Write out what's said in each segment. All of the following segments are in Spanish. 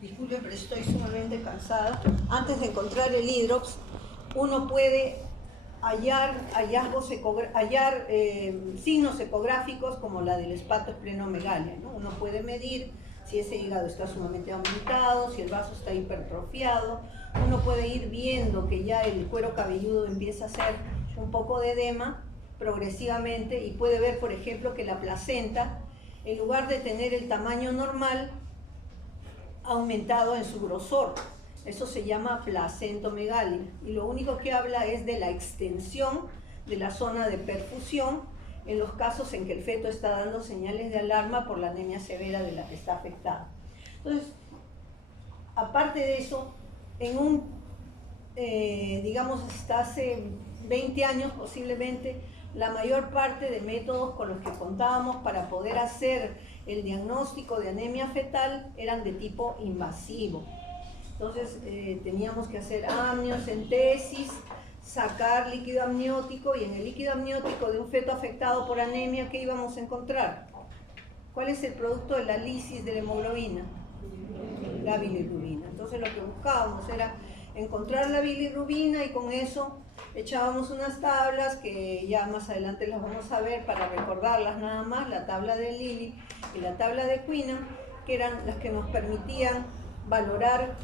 Disculpen, pero estoy sumamente cansada. Antes de encontrar el hidrops, uno puede hallar signos ecográficos como la del hepatosplenomegalia, ¿no? Uno puede medir si ese hígado está sumamente aumentado, si el vaso está hipertrofiado. Uno puede ir viendo que ya el cuero cabelludo empieza a hacer un poco de edema progresivamente, y puede ver, por ejemplo, que la placenta, en lugar de tener el tamaño normal, ha aumentado en su grosor. Eso se llama placentomegalia, y lo único que habla es de la extensión de la zona de perfusión en los casos en que el feto está dando señales de alarma por la anemia severa de la que está afectada. Entonces, aparte de eso, digamos hasta hace 20 años posiblemente, la mayor parte de métodos con los que contábamos para poder hacer el diagnóstico de anemia fetal eran de tipo invasivo. Entonces teníamos que hacer amniocentesis, sacar líquido amniótico, y en el líquido amniótico de un feto afectado por anemia, ¿qué íbamos a encontrar? ¿Cuál es el producto de la lisis de la hemoglobina? La bilirrubina. Entonces lo que buscábamos era encontrar la bilirrubina, y con eso echábamos unas tablas que ya más adelante las vamos a ver para recordarlas nada más, la tabla de Lilly y la tabla de Queenan, que eran las que nos permitían valorar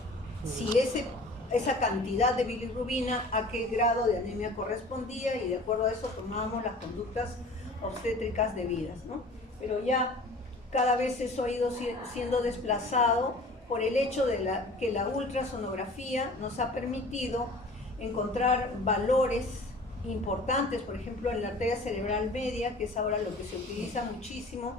si esa cantidad de bilirrubina a qué grado de anemia correspondía, y de acuerdo a eso tomábamos las conductas obstétricas debidas, ¿no? Pero ya cada vez eso ha ido siendo desplazado por el hecho de que la ultrasonografía nos ha permitido encontrar valores importantes, por ejemplo en la arteria cerebral media, que es ahora lo que se utiliza muchísimo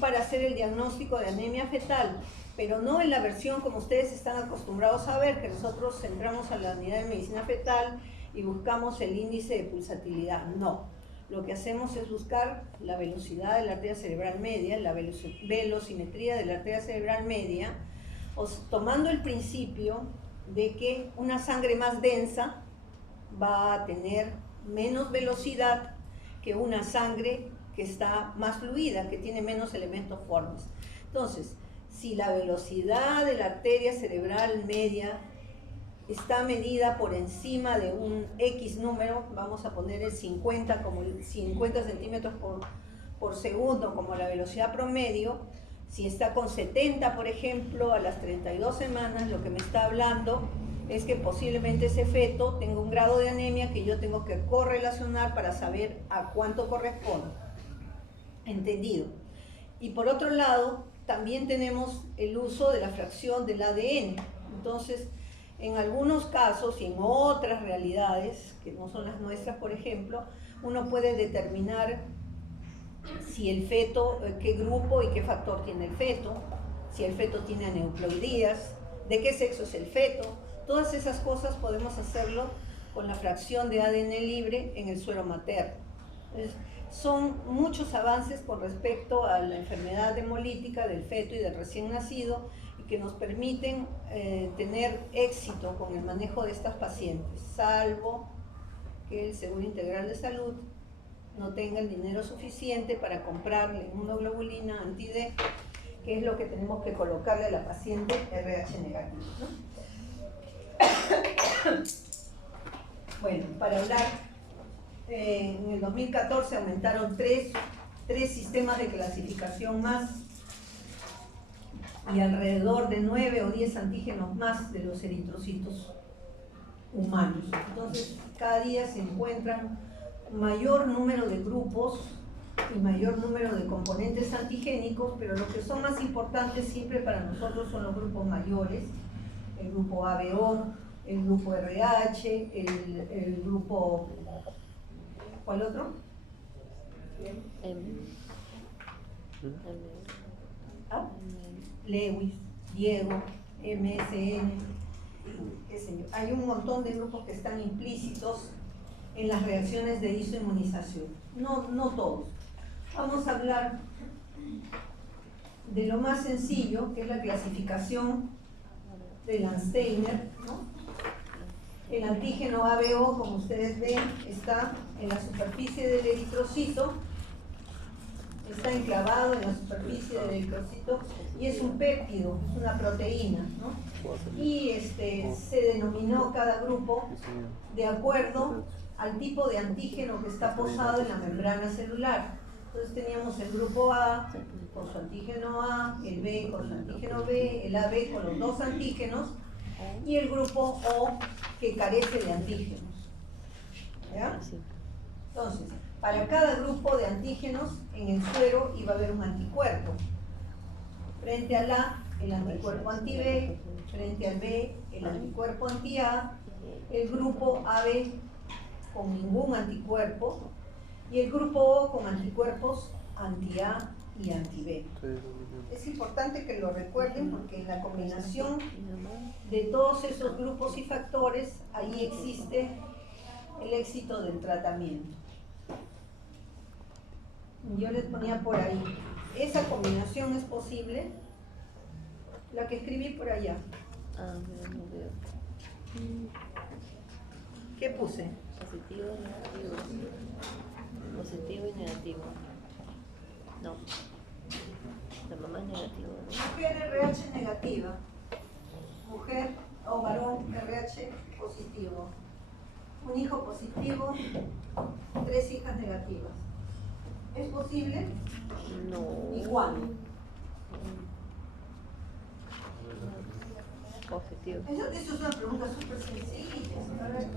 para hacer el diagnóstico de anemia fetal, pero no en la versión como ustedes están acostumbrados a ver, que nosotros entramos a la unidad de medicina fetal y buscamos el índice de pulsatilidad. No, lo que hacemos es buscar la velocidad de la arteria cerebral media, la velocimetría de la arteria cerebral media, tomando el principio de que una sangre más densa va a tener menos velocidad que una sangre que está más fluida, que tiene menos elementos formes. Entonces, si la velocidad de la arteria cerebral media está medida por encima de un X número, vamos a poner el 50 como el 50 centímetros por segundo como la velocidad promedio, si está con 70, por ejemplo, a las 32 semanas, lo que me está hablando es que posiblemente ese feto tenga un grado de anemia que yo tengo que correlacionar para saber a cuánto corresponde. ¿Entendido? Y por otro lado, también tenemos el uso de la fracción del ADN. Entonces, en algunos casos y en otras realidades, que no son las nuestras, por ejemplo, uno puede determinar si el feto, qué grupo y qué factor tiene el feto, si el feto tiene aneuploidías, de qué sexo es el feto. Todas esas cosas podemos hacerlo con la fracción de ADN libre en el suero materno. Entonces, son muchos avances con respecto a la enfermedad hemolítica del feto y del recién nacido, y que nos permiten tener éxito con el manejo de estas pacientes, salvo que el Seguro Integral de Salud no tenga el dinero suficiente para comprarle inmunoglobulina anti-D, que es lo que tenemos que colocarle a la paciente RH negativo, ¿no? Bueno, para hablar, en el 2014 aumentaron tres sistemas de clasificación más, y alrededor de 9 o 10 antígenos más de los eritrocitos humanos. Entonces, cada día se encuentran mayor número de grupos y mayor número de componentes antigénicos, pero los que son más importantes siempre para nosotros son los grupos mayores, el grupo ABO, el grupo RH, el grupo... ¿Cuál otro? Lewis, Diego, MSN, qué sé yo. Hay un montón de grupos que están implícitos en las reacciones de isoinmunización. No todos. Vamos a hablar de lo más sencillo, que es la clasificación de Landsteiner, ¿no? El antígeno ABO, como ustedes ven, está en la superficie del eritrocito, está enclavado en la superficie del electrocito y es un péptido, es una proteína, ¿no? Y se denominó cada grupo de acuerdo al tipo de antígeno que está posado en la membrana celular. Entonces teníamos el grupo A con su antígeno A, el B con su antígeno B, el AB con los dos antígenos y el grupo O que carece de antígenos. ¿Ya? Entonces, para cada grupo de antígenos en el suero iba a haber un anticuerpo. Frente al A, el anticuerpo anti-B, frente al B, el anticuerpo anti-A, el grupo AB con ningún anticuerpo y el grupo O con anticuerpos anti-A y anti-B. Es importante que lo recuerden porque en la combinación de todos esos grupos y factores, ahí existe el éxito del tratamiento. Yo les ponía por ahí, esa combinación es posible, la que escribí por allá. No veo. ¿Qué puse? Positivo y negativo. Positivo y negativo. No. La mamá es negativa, ¿no? Mujer RH negativa. Mujer o varón RH positivo. Un hijo positivo, 3 hijas negativas. ¿Es posible? No. Igual. Positivo. Eso es una pregunta súper sencilla. A ver,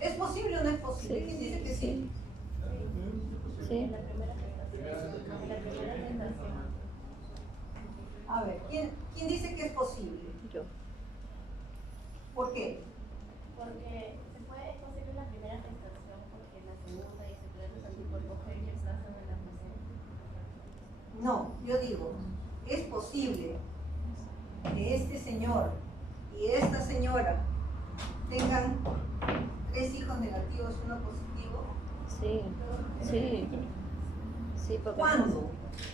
¿es posible o no es posible? Sí, ¿Quién dice que sí? Sí. A ver, ¿quién dice que es posible? Yo. ¿Por qué? Porque es posible la primera gestación, porque la segunda y se crean los anticuerpos Henry están en la placenta. No, yo digo, es posible que este señor y esta señora tengan 3 hijos negativos y uno positivo. Sí. Sí. Sí, porque ¿Cuándo?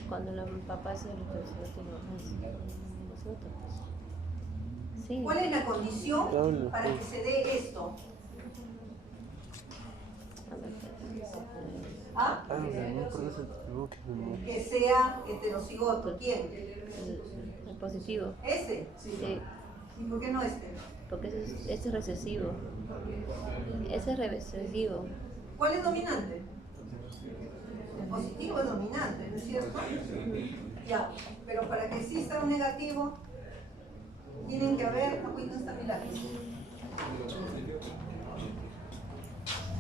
cuando la papá hace el tercero, nosotros. Sí. ¿Cuál es la condición para que se dé esto? ¿Ah? Que sea heterocigoto. ¿Quién? El positivo. ¿Este? Sí. ¿Y por qué no este? Porque ese es recesivo. Ese es recesivo. ¿Cuál es dominante? El positivo es dominante, ¿no es cierto? Ya, pero para que exista un negativo, tienen que haber, no está mi lápiz.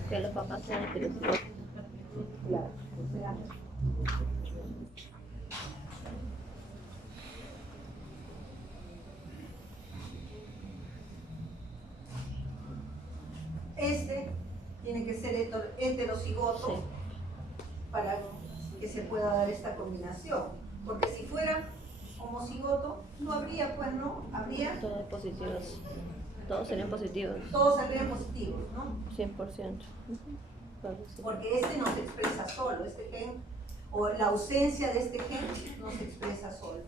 Que los papás sean heterocigóticos. Claro, o sea, este tiene que ser heterocigoto Sí. para que se pueda dar esta combinación. Porque si fuera homocigoto, no habría, pues, ¿no? Habría, Todos positivos. Todos serían positivos. todos saldrían positivos, ¿no? 100%. Claro, sí. Porque este no se expresa solo, este gen, o la ausencia de este gen no se expresa solo.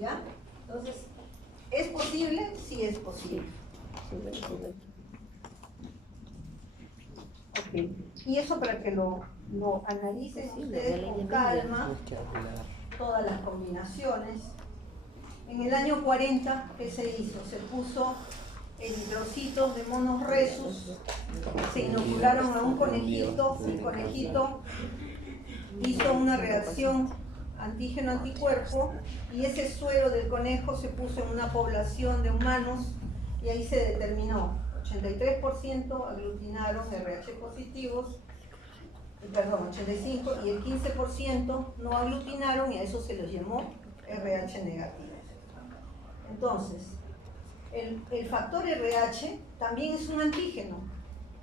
¿Ya? Entonces, ¿es posible? Sí es posible. Sí, bueno, sí, bueno. Ok. Y eso para que lo analicen Sí, ustedes la con ley de calma, todas las combinaciones. En el año 40, ¿qué se hizo? Se puso eritrocitos de monos rhesus, se inocularon a un conejito, el conejito hizo una reacción antígeno-anticuerpo y ese suero del conejo se puso en una población de humanos y ahí se determinó 83% aglutinaron RH positivos, perdón, 85%, y el 15% no aglutinaron y a eso se los llamó RH negativos. Entonces, el factor RH también es un antígeno.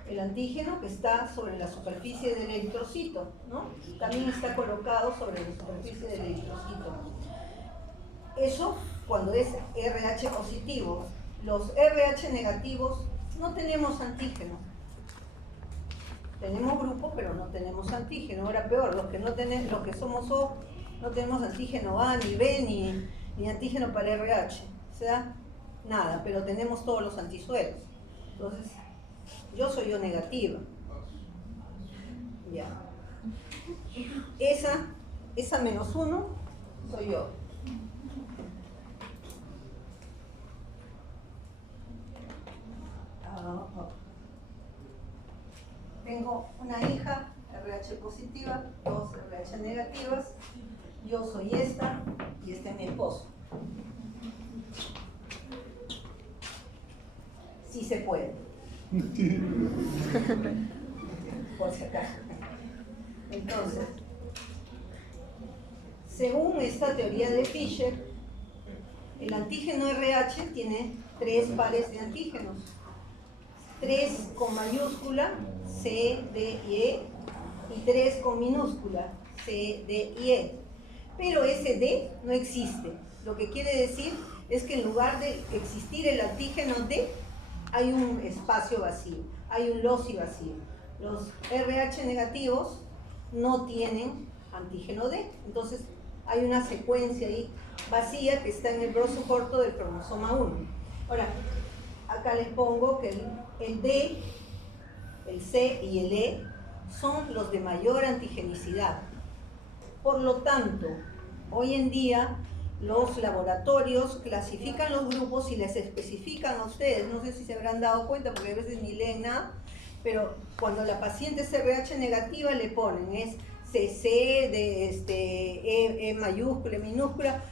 El antígeno que está sobre la superficie del eritrocito, ¿no? También está colocado sobre la superficie del eritrocito. Eso cuando es RH positivo. Los RH negativos no tenemos antígeno. Tenemos grupo, pero no tenemos antígeno. Ahora peor, los que somos O, no tenemos antígeno A, ni B, ni antígeno para RH. O sea, nada, pero tenemos todos los antisueros. Entonces, yo soy O negativa. Ya. Esa esa -1 soy yo. Tengo una hija RH positiva, 2 RH negativas, yo soy esta y este es mi esposo. Sí se puede. Por si acaso. Entonces, según esta teoría de Fisher, el antígeno RH tiene 3 pares de antígenos. 3 con mayúscula, C, D y E, y 3 con minúscula, C, D y E. Pero ese D no existe. Lo que quiere decir es que en lugar de existir el antígeno D, hay un espacio vacío, hay un loci vacío. Los RH negativos no tienen antígeno D, entonces hay una secuencia ahí vacía que está en el brozo corto del cromosoma 1. Ahora, acá les pongo que el D, el C y el E son los de mayor antigenicidad. Por lo tanto, hoy en día los laboratorios clasifican los grupos y les especifican a ustedes, no sé si se habrán dado cuenta porque a veces ni leen nada, pero cuando la paciente es RH negativa le ponen es CC de E mayúscula, minúscula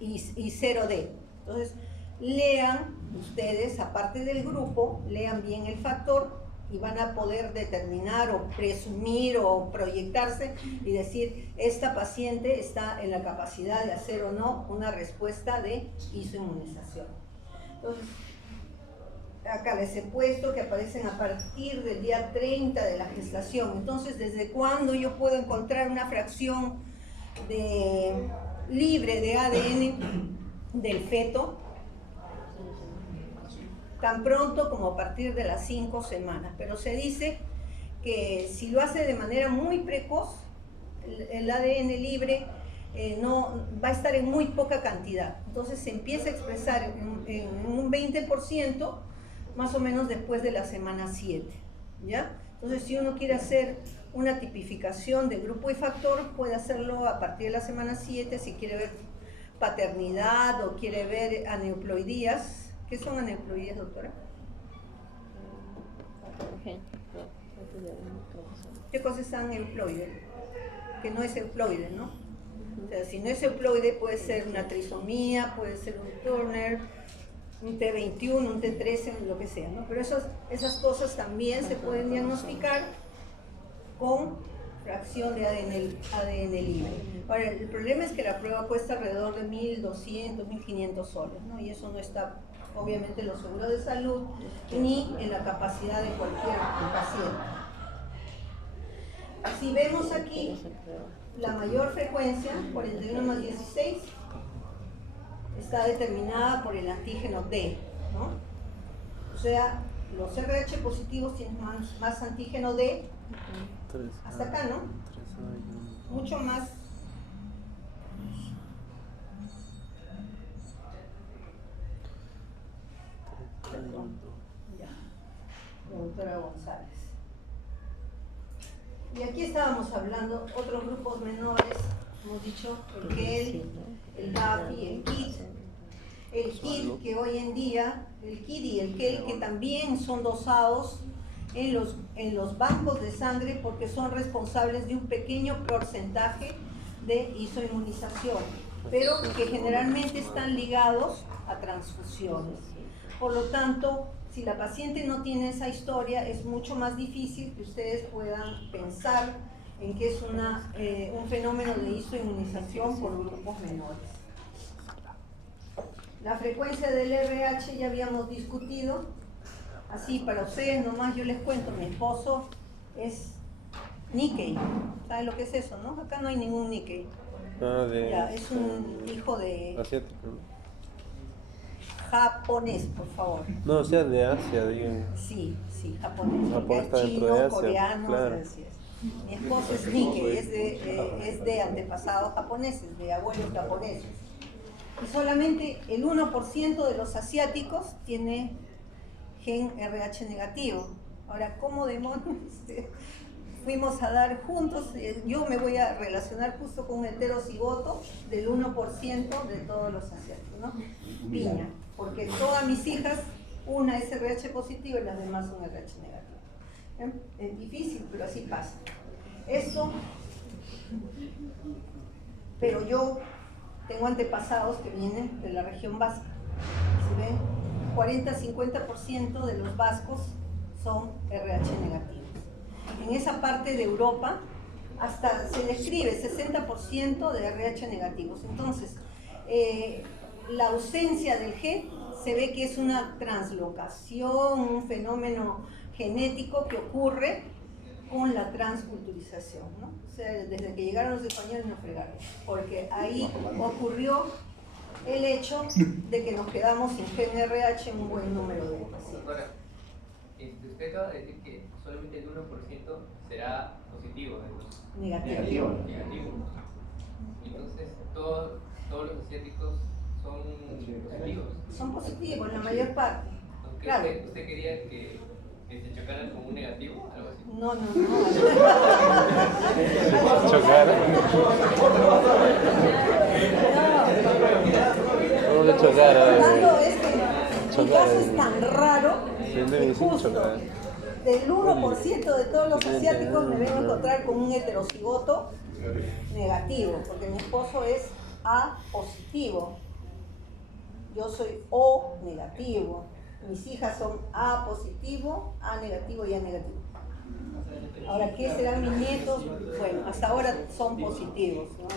y 0D. Entonces, lean ustedes, aparte del grupo, lean bien el factor y van a poder determinar o presumir o proyectarse y decir, esta paciente está en la capacidad de hacer o no una respuesta de isoinmunización. Entonces, acá les he puesto que aparecen a partir del día 30 de la gestación. Entonces, ¿desde cuándo yo puedo encontrar una fracción libre de ADN del feto? Tan pronto como a partir de las 5 semanas. Pero se dice que si lo hace de manera muy precoz, el ADN libre no va a estar en muy poca cantidad. Entonces se empieza a expresar en un 20%, más o menos después de la semana 7, ¿ya? Entonces, si uno quiere hacer una tipificación de grupo y factor, puede hacerlo a partir de la semana 7, si quiere ver paternidad o quiere ver aneuploidías. ¿Qué son aneuploidías, doctora? ¿Qué cosa es aneuploide? Que no es euploide, ¿no? O sea, si no es euploide puede ser una trisomía, puede ser un Turner, un T21, un T13, lo que sea, ¿no? Pero esas cosas también se pueden diagnosticar con fracción de ADN libre. Ahora, el problema es que la prueba cuesta alrededor de 1.200, 1.500 soles, ¿no? Y eso no está, obviamente, en los seguros de salud ni en la capacidad de cualquier paciente. Si vemos aquí, la mayor frecuencia, 41 más 16, está determinada por el antígeno D, ¿no? O sea, los RH positivos tienen más antígeno D, hasta acá, ¿no? Mucho más. Ya, doctora González. Y aquí estábamos hablando, otros grupos menores, hemos dicho, el KEL, el GAFI, el KIT. El KIT, que hoy en día, el KIT y el KEL, que también son dosados en los bancos de sangre porque son responsables de un pequeño porcentaje de isoinmunización, pero que generalmente están ligados a transfusiones. Por lo tanto, si la paciente no tiene esa historia, es mucho más difícil que ustedes puedan pensar en que es un fenómeno de isoinmunización por grupos menores. La frecuencia del RH ya habíamos discutido. Así, para ustedes nomás yo les cuento, mi esposo es Nikkei. ¿Saben lo que es eso, no? Acá no hay ningún Nikkei. Ya, es un hijo de... asiático, ¿no? Japonés, por favor. No, o sea, de Asia, digan. Sí, japonés. Japón está dentro chino, de Asia, coreano, claro. así es. Mi esposo es Nikkei, es de antepasados japoneses, de abuelos japoneses. Y solamente el 1% de los asiáticos tiene gen RH negativo. Ahora, ¿cómo demonios fuimos a dar juntos, yo me voy a relacionar justo con un heterocigoto del 1% de todos los asiáticos, ¿no? Piña, porque todas mis hijas, una es RH positivo y las demás son RH negativo. Es difícil, pero así pasa. Eso, pero yo tengo antepasados que vienen de la región vasca. ¿Se ven? 40-50% de los vascos son RH negativos. En esa parte de Europa hasta se describe 60% de RH negativos. Entonces, la ausencia del G se ve que es una translocación, un fenómeno genético que ocurre con la transculturización, ¿no? O sea, desde que llegaron los españoles nos fregaron, porque ahí ocurrió el hecho de que nos quedamos sin gen RH en un buen número de pacientes. Ahora, usted acaba de decir que solamente el 1% será positivo, Negativo. negativo. Entonces, todos los asiáticos son positivos. Son positivos, la mayor parte. Claro. ¿Usted quería que se chocaran con un negativo? ¿Algo así? No. Chocar. ¿Cómo que chocar? Hablando es que mi caso es tan raro que justo del 1% de todos los asiáticos me vengo a encontrar con un heterocigoto negativo, porque mi esposo es A positivo, yo soy O negativo, mis hijas son A positivo, A negativo y A negativo. Ahora, ¿qué serán mis nietos? Bueno, hasta ahora son positivos, ¿no?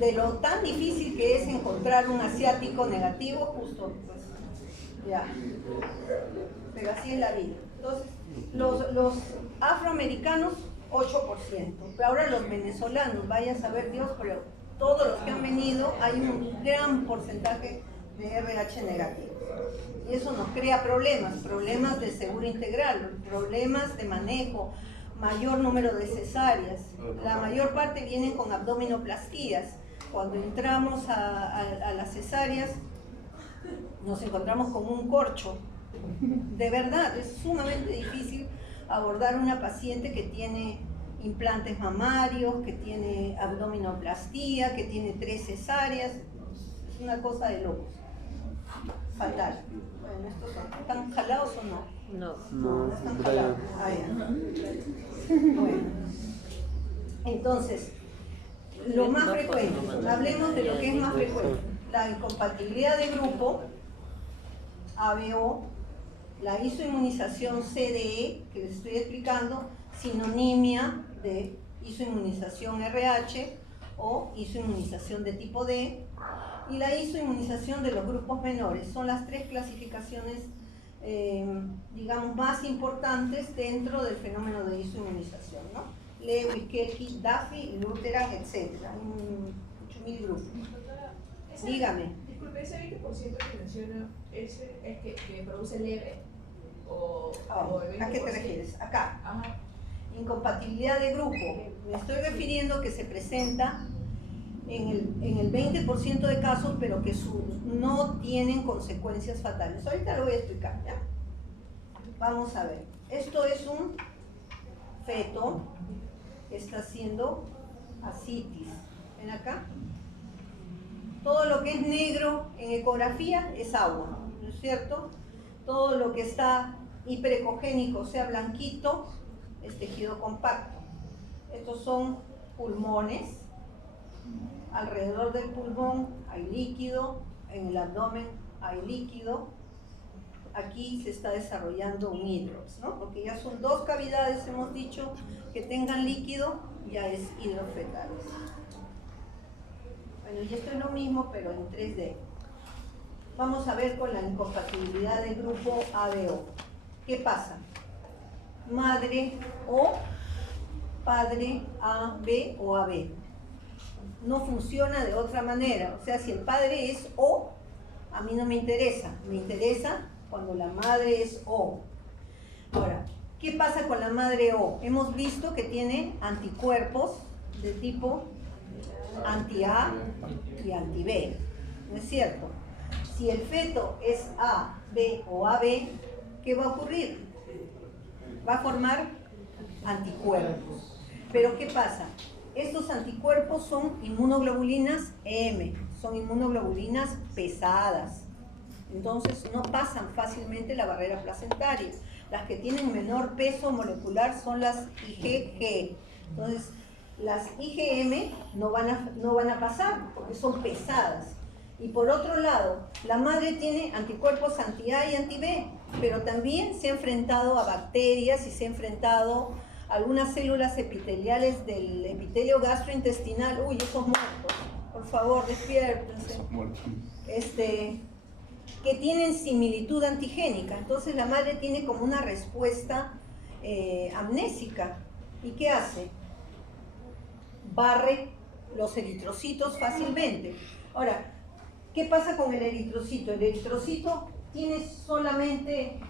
De lo tan difícil que es encontrar un asiático negativo, justo, pues, ya. Pero así es la vida. Entonces, los afroamericanos, 8%. Pero ahora los venezolanos, vaya a saber Dios, pero todos los que han venido, hay un gran porcentaje de RH negativo. Y eso nos crea problemas de seguro integral, problemas de manejo, mayor número de cesáreas. La mayor parte vienen con abdominoplastías. Cuando entramos a las cesáreas, nos encontramos con un corcho. De verdad, es sumamente difícil abordar una paciente que tiene implantes mamarios, que tiene abdominoplastía, que tiene 3 cesáreas. Es una cosa de locos. Fatal. Bueno, ¿estos están jalados o no? No. Están jalados. Ah, ya. Bueno. Entonces, lo más frecuente, hablemos de lo que es más frecuente. La incompatibilidad de grupo, ABO, la isoinmunización CDE, que les estoy explicando, sinonimia de isoinmunización RH o isoinmunización de tipo D, y la isoinmunización de los grupos menores. Son las 3 clasificaciones, digamos, más importantes dentro del fenómeno de isoinmunización, ¿no? Lewis, Kelky, Duffy, Lutheran, etc. Hay 8.000 grupos. Dígame. Disculpe, ese 20% que menciona, ¿es que produce leve? ¿A qué te refieres? Acá. Ajá. Incompatibilidad de grupo. Me estoy refiriendo que se presenta en el 20% de casos, pero que no tienen consecuencias fatales. Ahorita lo voy a explicar, ¿ya? Vamos a ver. Esto es un feto que está haciendo ascitis. ¿Ven acá? Todo lo que es negro en ecografía es agua, ¿no es cierto? Todo lo que está hiperecogénico, o sea, blanquito, es tejido compacto. Estos son pulmones. Alrededor del pulmón hay líquido, en el abdomen hay líquido. Aquí se está desarrollando un hidrox, ¿no? Porque ya son 2 cavidades, hemos dicho, que tengan líquido, ya es hidrofetales. Bueno, y esto es lo mismo, pero en 3D. Vamos a ver con la incompatibilidad del grupo ABO. ¿Qué pasa? Madre O, padre AB o AB. No funciona de otra manera. O sea, si el padre es O, a mí no me interesa. Me interesa cuando la madre es O. Ahora, ¿qué pasa con la madre O? Hemos visto que tiene anticuerpos de tipo anti-A y anti-B. ¿No es cierto? Si el feto es A, B o AB, ¿qué va a ocurrir? Va a formar anticuerpos. Pero ¿qué pasa? Estos anticuerpos son inmunoglobulinas M, son inmunoglobulinas pesadas. Entonces no pasan fácilmente la barrera placentaria. Las que tienen menor peso molecular son las IgG. Entonces, las IgM no van a pasar porque son pesadas. Y por otro lado, la madre tiene anticuerpos anti-A y anti-B, pero también se ha enfrentado a bacterias y se ha enfrentado a algunas células epiteliales del epitelio gastrointestinal. Uy, esos muertos, por favor, despiértense. Que tienen similitud antigénica. Entonces la madre tiene como una respuesta amnésica. ¿Y qué hace? Barre los eritrocitos fácilmente. Ahora, ¿qué pasa con el eritrocito? El eritrocito tiene solamente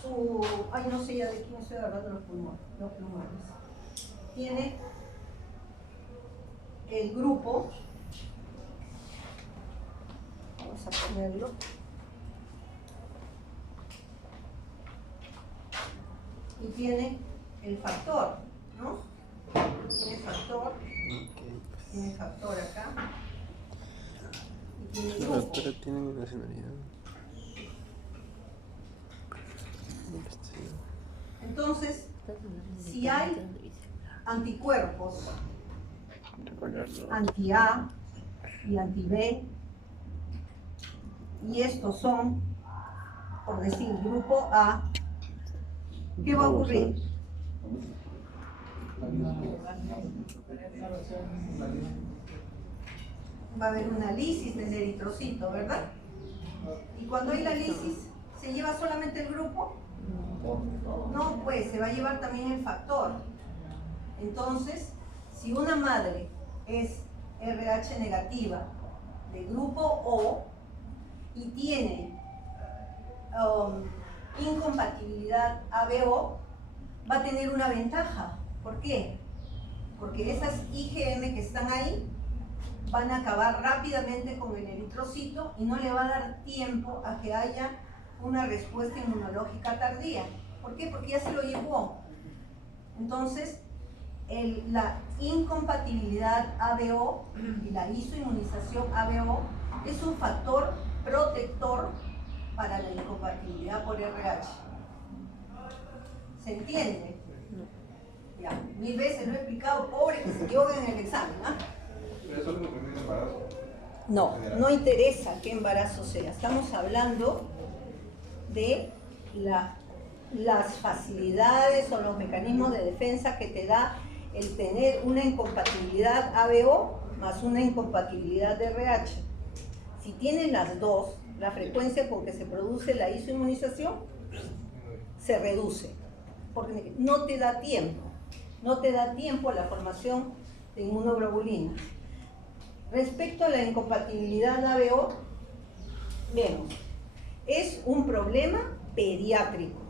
su... Ay, no sé ya de quién estoy agarrando los pulmones. Tiene el grupo... Vamos a ponerlo. Y tiene el factor, ¿no? Tiene factor acá. Y tiene el La grupo. doctora tiene mi nacionalidad. Entonces, si hay anticuerpos anti-A y anti-B, y estos son, por decir, grupo A, ¿qué va a ocurrir? Va a haber una lisis del eritrocito, ¿verdad? Y cuando hay la lisis, ¿se lleva solamente el grupo? No, pues se va a llevar también el factor. Entonces, si una madre es RH negativa de grupo O y tiene incompatibilidad ABO, va a tener una ventaja. ¿Por qué? Porque esas IgM que están ahí van a acabar rápidamente con el eritrocito y no le va a dar tiempo a que haya una respuesta inmunológica tardía. ¿Por qué? Porque ya se lo llevó. Entonces, la incompatibilidad ABO y la isoinmunización ABO es un factor protector para la incompatibilidad por RH. ¿Se entiende? Ya, 1000 veces lo he explicado, pobre que se equivoquen en el examen, ¿ah? ¿Pero eso es lo que tiene embarazo? No, no interesa qué embarazo sea. Estamos hablando de las facilidades o los mecanismos de defensa que te da el tener una incompatibilidad ABO más una incompatibilidad de RH. Si tienes las dos, la frecuencia con que se produce la isoinmunización se reduce, porque no te da tiempo a la formación de inmunoglobulinas. Respecto a la incompatibilidad ABO, vemos, es un problema pediátrico,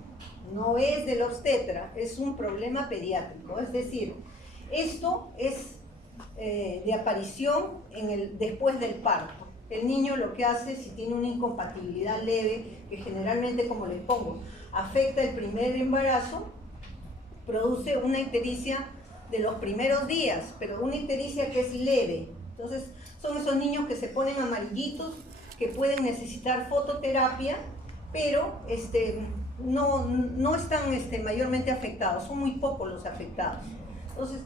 no es del obstetra, es un problema pediátrico, es decir, esto es de aparición después del parto. El niño lo que hace, si tiene una incompatibilidad leve, que generalmente, como les pongo, afecta el primer embarazo, produce una ictericia de los primeros días, pero una ictericia que es leve. Entonces, son esos niños que se ponen amarillitos, que pueden necesitar fototerapia, pero no están mayormente afectados, son muy pocos los afectados. Entonces,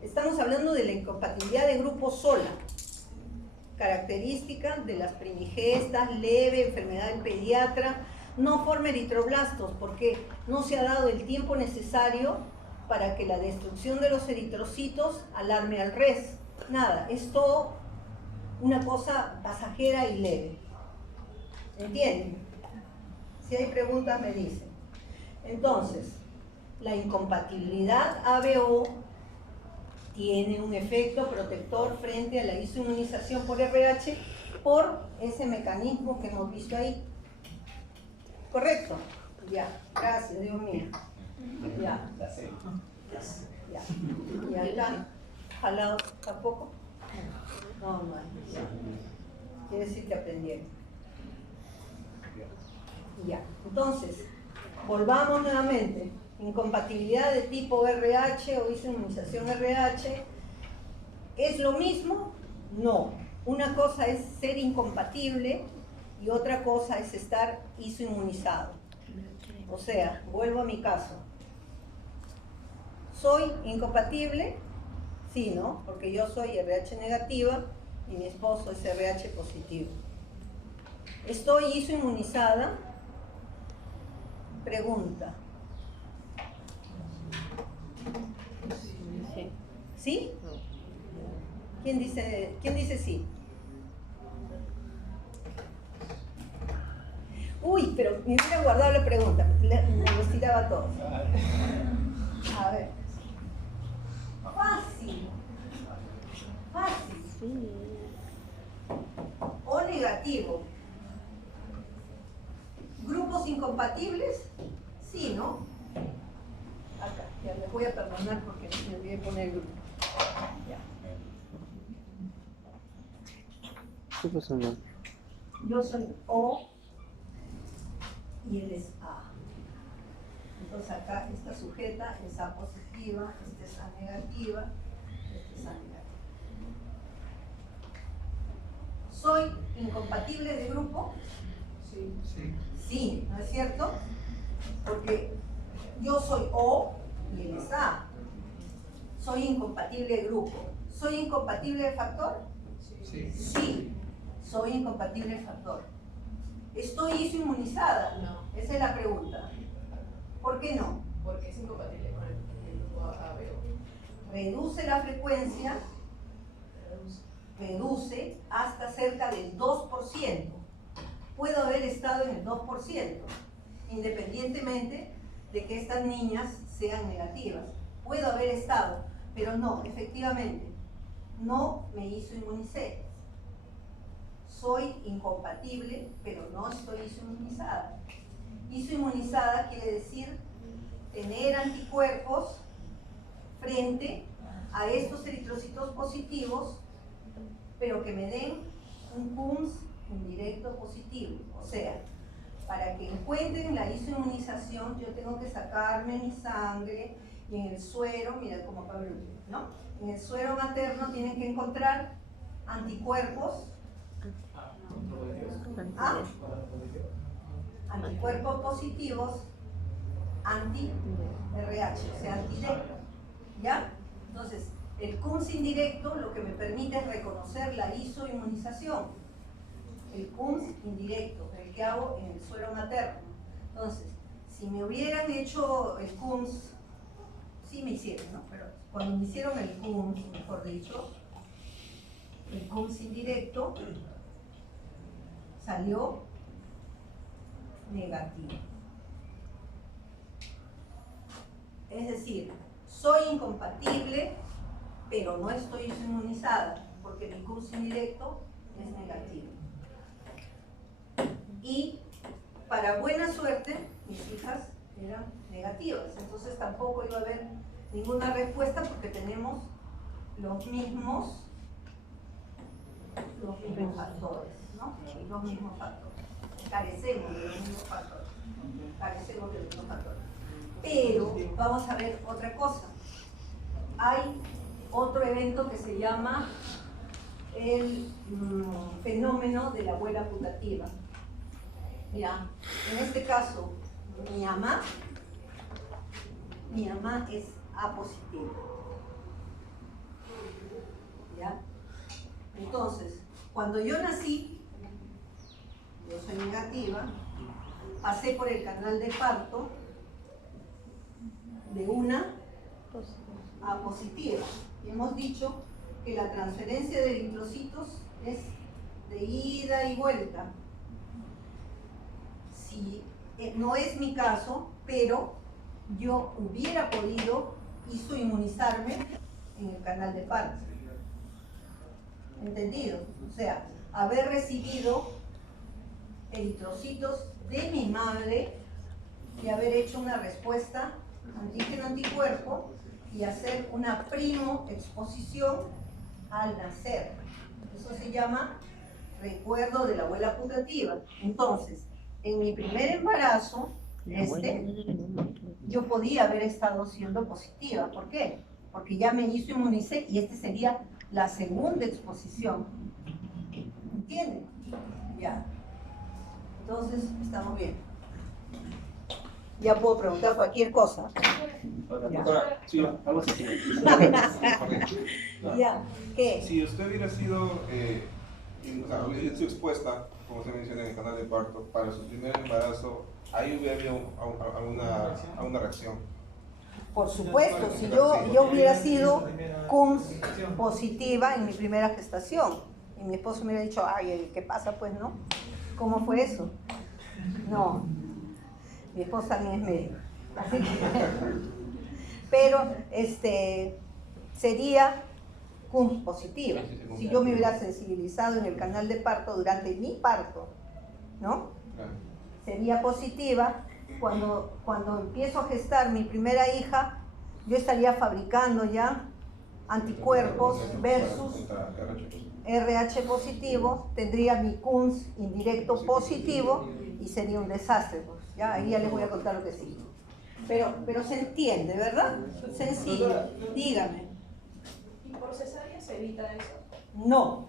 estamos hablando de la incompatibilidad de grupo sola, característica de las primigestas, leve, enfermedad del pediatra, no forma eritroblastos porque no se ha dado el tiempo necesario para que la destrucción de los eritrocitos alarme al res. Nada, es todo una cosa pasajera y leve. ¿Entienden? Si hay preguntas me dicen. Entonces, la incompatibilidad ABO tiene un efecto protector frente a la isoinmunización por RH por ese mecanismo que hemos visto ahí. ¿Correcto? Ya, gracias, Dios mío. Ya. Ya. ¿Y acá? ¿Jalado tampoco? No, no. Quiere decir que aprendieron. Ya. Entonces, Volvamos nuevamente. Incompatibilidad de tipo RH o isoinmunización RH. ¿Es lo mismo? No. Una cosa es ser incompatible y otra cosa es estar isoinmunizado. O sea, vuelvo a mi caso. ¿Soy incompatible? Sí, ¿no? Porque yo soy RH negativa y mi esposo es RH positivo. ¿Estoy isoinmunizada? Pregunta. Sí. ¿Sí? ¿Quién dice sí? Uy, pero me hubiera guardado la pregunta, me los tiraba a todos. A ver. Fácil. Fácil. Sí. O negativo. ¿Grupos incompatibles? Sí, ¿no? Acá, ya les voy a perdonar porque me olvidé poner el grupo. Ya. ¿Qué pasó, no? Yo soy O y él es A. Entonces acá esta sujeta es A positiva, esta es A negativa, esta es A negativa. ¿Soy incompatible de grupo? Sí. Sí, ¿no es cierto? Porque yo soy O y él es A. ¿Soy incompatible de grupo? ¿Soy incompatible de factor? Sí, soy incompatible de factor. ¿Estoy isoinmunizada? No. Esa es la pregunta. ¿Por qué no? Porque es incompatible con el grupo ABO. Reduce la frecuencia, reduce hasta cerca del 2%. Puedo haber estado en el 2%, independientemente de que estas niñas sean negativas. Puedo haber estado, pero no, efectivamente, no me isoinmunicé. Soy incompatible, pero no estoy isoinmunizada. Isoinmunizada quiere decir tener anticuerpos frente a estos eritrocitos positivos, pero que me den un CUMS indirecto positivo. O sea, para que encuentren la isoinmunización, yo tengo que sacarme mi sangre y en el suero, mira como Pablo, ¿no? En el suero materno tienen que encontrar anticuerpos. ¿Ah? Anticuerpos positivos anti-RH, o sea, antidirecto. ¿Ya? Entonces, el CUMS indirecto lo que me permite es reconocer la isoinmunización. El CUMS indirecto, el que hago en el suero materno. Entonces, si me hubieran hecho el CUMS, sí me hicieron, ¿no? Pero cuando me hicieron el CUMS, mejor dicho, el CUMS indirecto salió negativo. Es decir, soy incompatible, pero no estoy isoinmunizada, porque mi CUMS indirecto es negativo. Y para buena suerte, mis hijas eran negativas, entonces tampoco iba a haber ninguna respuesta porque tenemos los mismos factores, ¿no? Los mismos factores. Carecemos de los mismos factores. Carecemos de los mismos factores. Pero vamos a ver otra cosa. Hay otro evento que se llama el fenómeno de la abuela putativa. Ya, en este caso, mi mamá es A positiva. ¿Ya? Entonces, cuando yo nací, yo soy negativa, pasé por el canal de parto de una A positiva. Y hemos dicho que la transferencia de eritrocitos es de ida y vuelta. Si no es mi caso, pero yo hubiera podido isoinmunizarme en el canal de parto. ¿Entendido? O sea, haber recibido eritrocitos de mi madre y haber hecho una respuesta antígeno-anticuerpo y hacer una primo exposición al nacer. Eso se llama recuerdo de la abuela putativa. Entonces, en mi primer embarazo, yo podía haber estado siendo positiva. ¿Por qué? Porque ya me hizo inmunicé y sería la segunda exposición. ¿Entienden? Ya. Entonces, estamos bien. Ya puedo preguntar cualquier cosa. Doctora, sí, algo así. Ya. ¿Qué? Si usted hubiera sido, hubiera sido expuesta, como usted menciona en el canal de parto, para su primer embarazo, ahí hubiera habido alguna reacción. Por supuesto, si yo hubiera sido CUMS positiva en mi primera gestación y mi esposo me hubiera dicho, ay, ¿qué pasa? Pues no. ¿Cómo fue eso? No, mi esposa también es médico. Así que, pero sería CUMS positiva. Si yo me hubiera sensibilizado en el canal de parto durante mi parto, ¿no? Sería positiva. Cuando empiezo a gestar mi primera hija, yo estaría fabricando ya anticuerpos versus RH positivo, tendría mi CUMS indirecto positivo y sería un desastre. Pues. Ya, ahí ya les voy a contar lo que sí. Pero se entiende, ¿verdad? Sencillo. Dígame. ¿Y por cesárea se evita eso? No.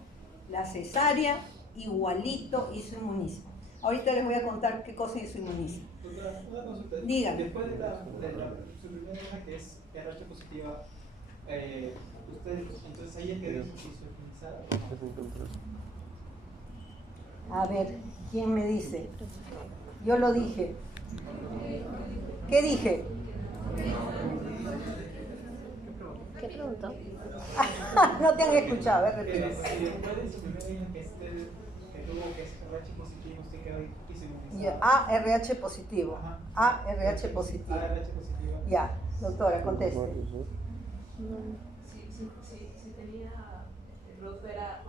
La cesárea igualito hizo inmuniza. Ahorita les voy a contar qué cosa hizo inmuniza. Una consulta. Dígame. Después de su primera hija que es RH positiva, entonces ella quedó inmunizada. A ver, ¿quién me dice? Yo lo dije. ¿Qué dije? ¿Qué preguntó? No te han escuchado, a ver, repite. Si después de su primera hija que tuvo que es RH positivo, usted quedó inmunizada. ARH positivo. ARH positivo. ARH positivo. Ya, doctora, conteste. Si tenía, el producto era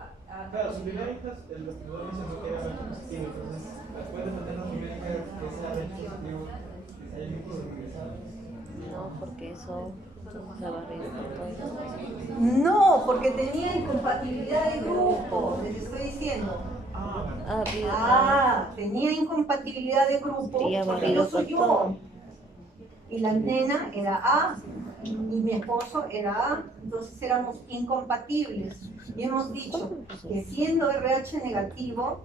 Claro, su primera hija, los primeros meses no queda RH positivo, entonces después de tener la primera hija que es RH positivo, ¿hay líquido inmunizado? No, porque eso se va a reír por todo. No, porque tenía incompatibilidad de grupo, les estoy diciendo. Tenía incompatibilidad de grupo porque yo soy yo. Y la nena era A y mi esposo era A, entonces éramos incompatibles. Y hemos dicho que siendo RH negativo,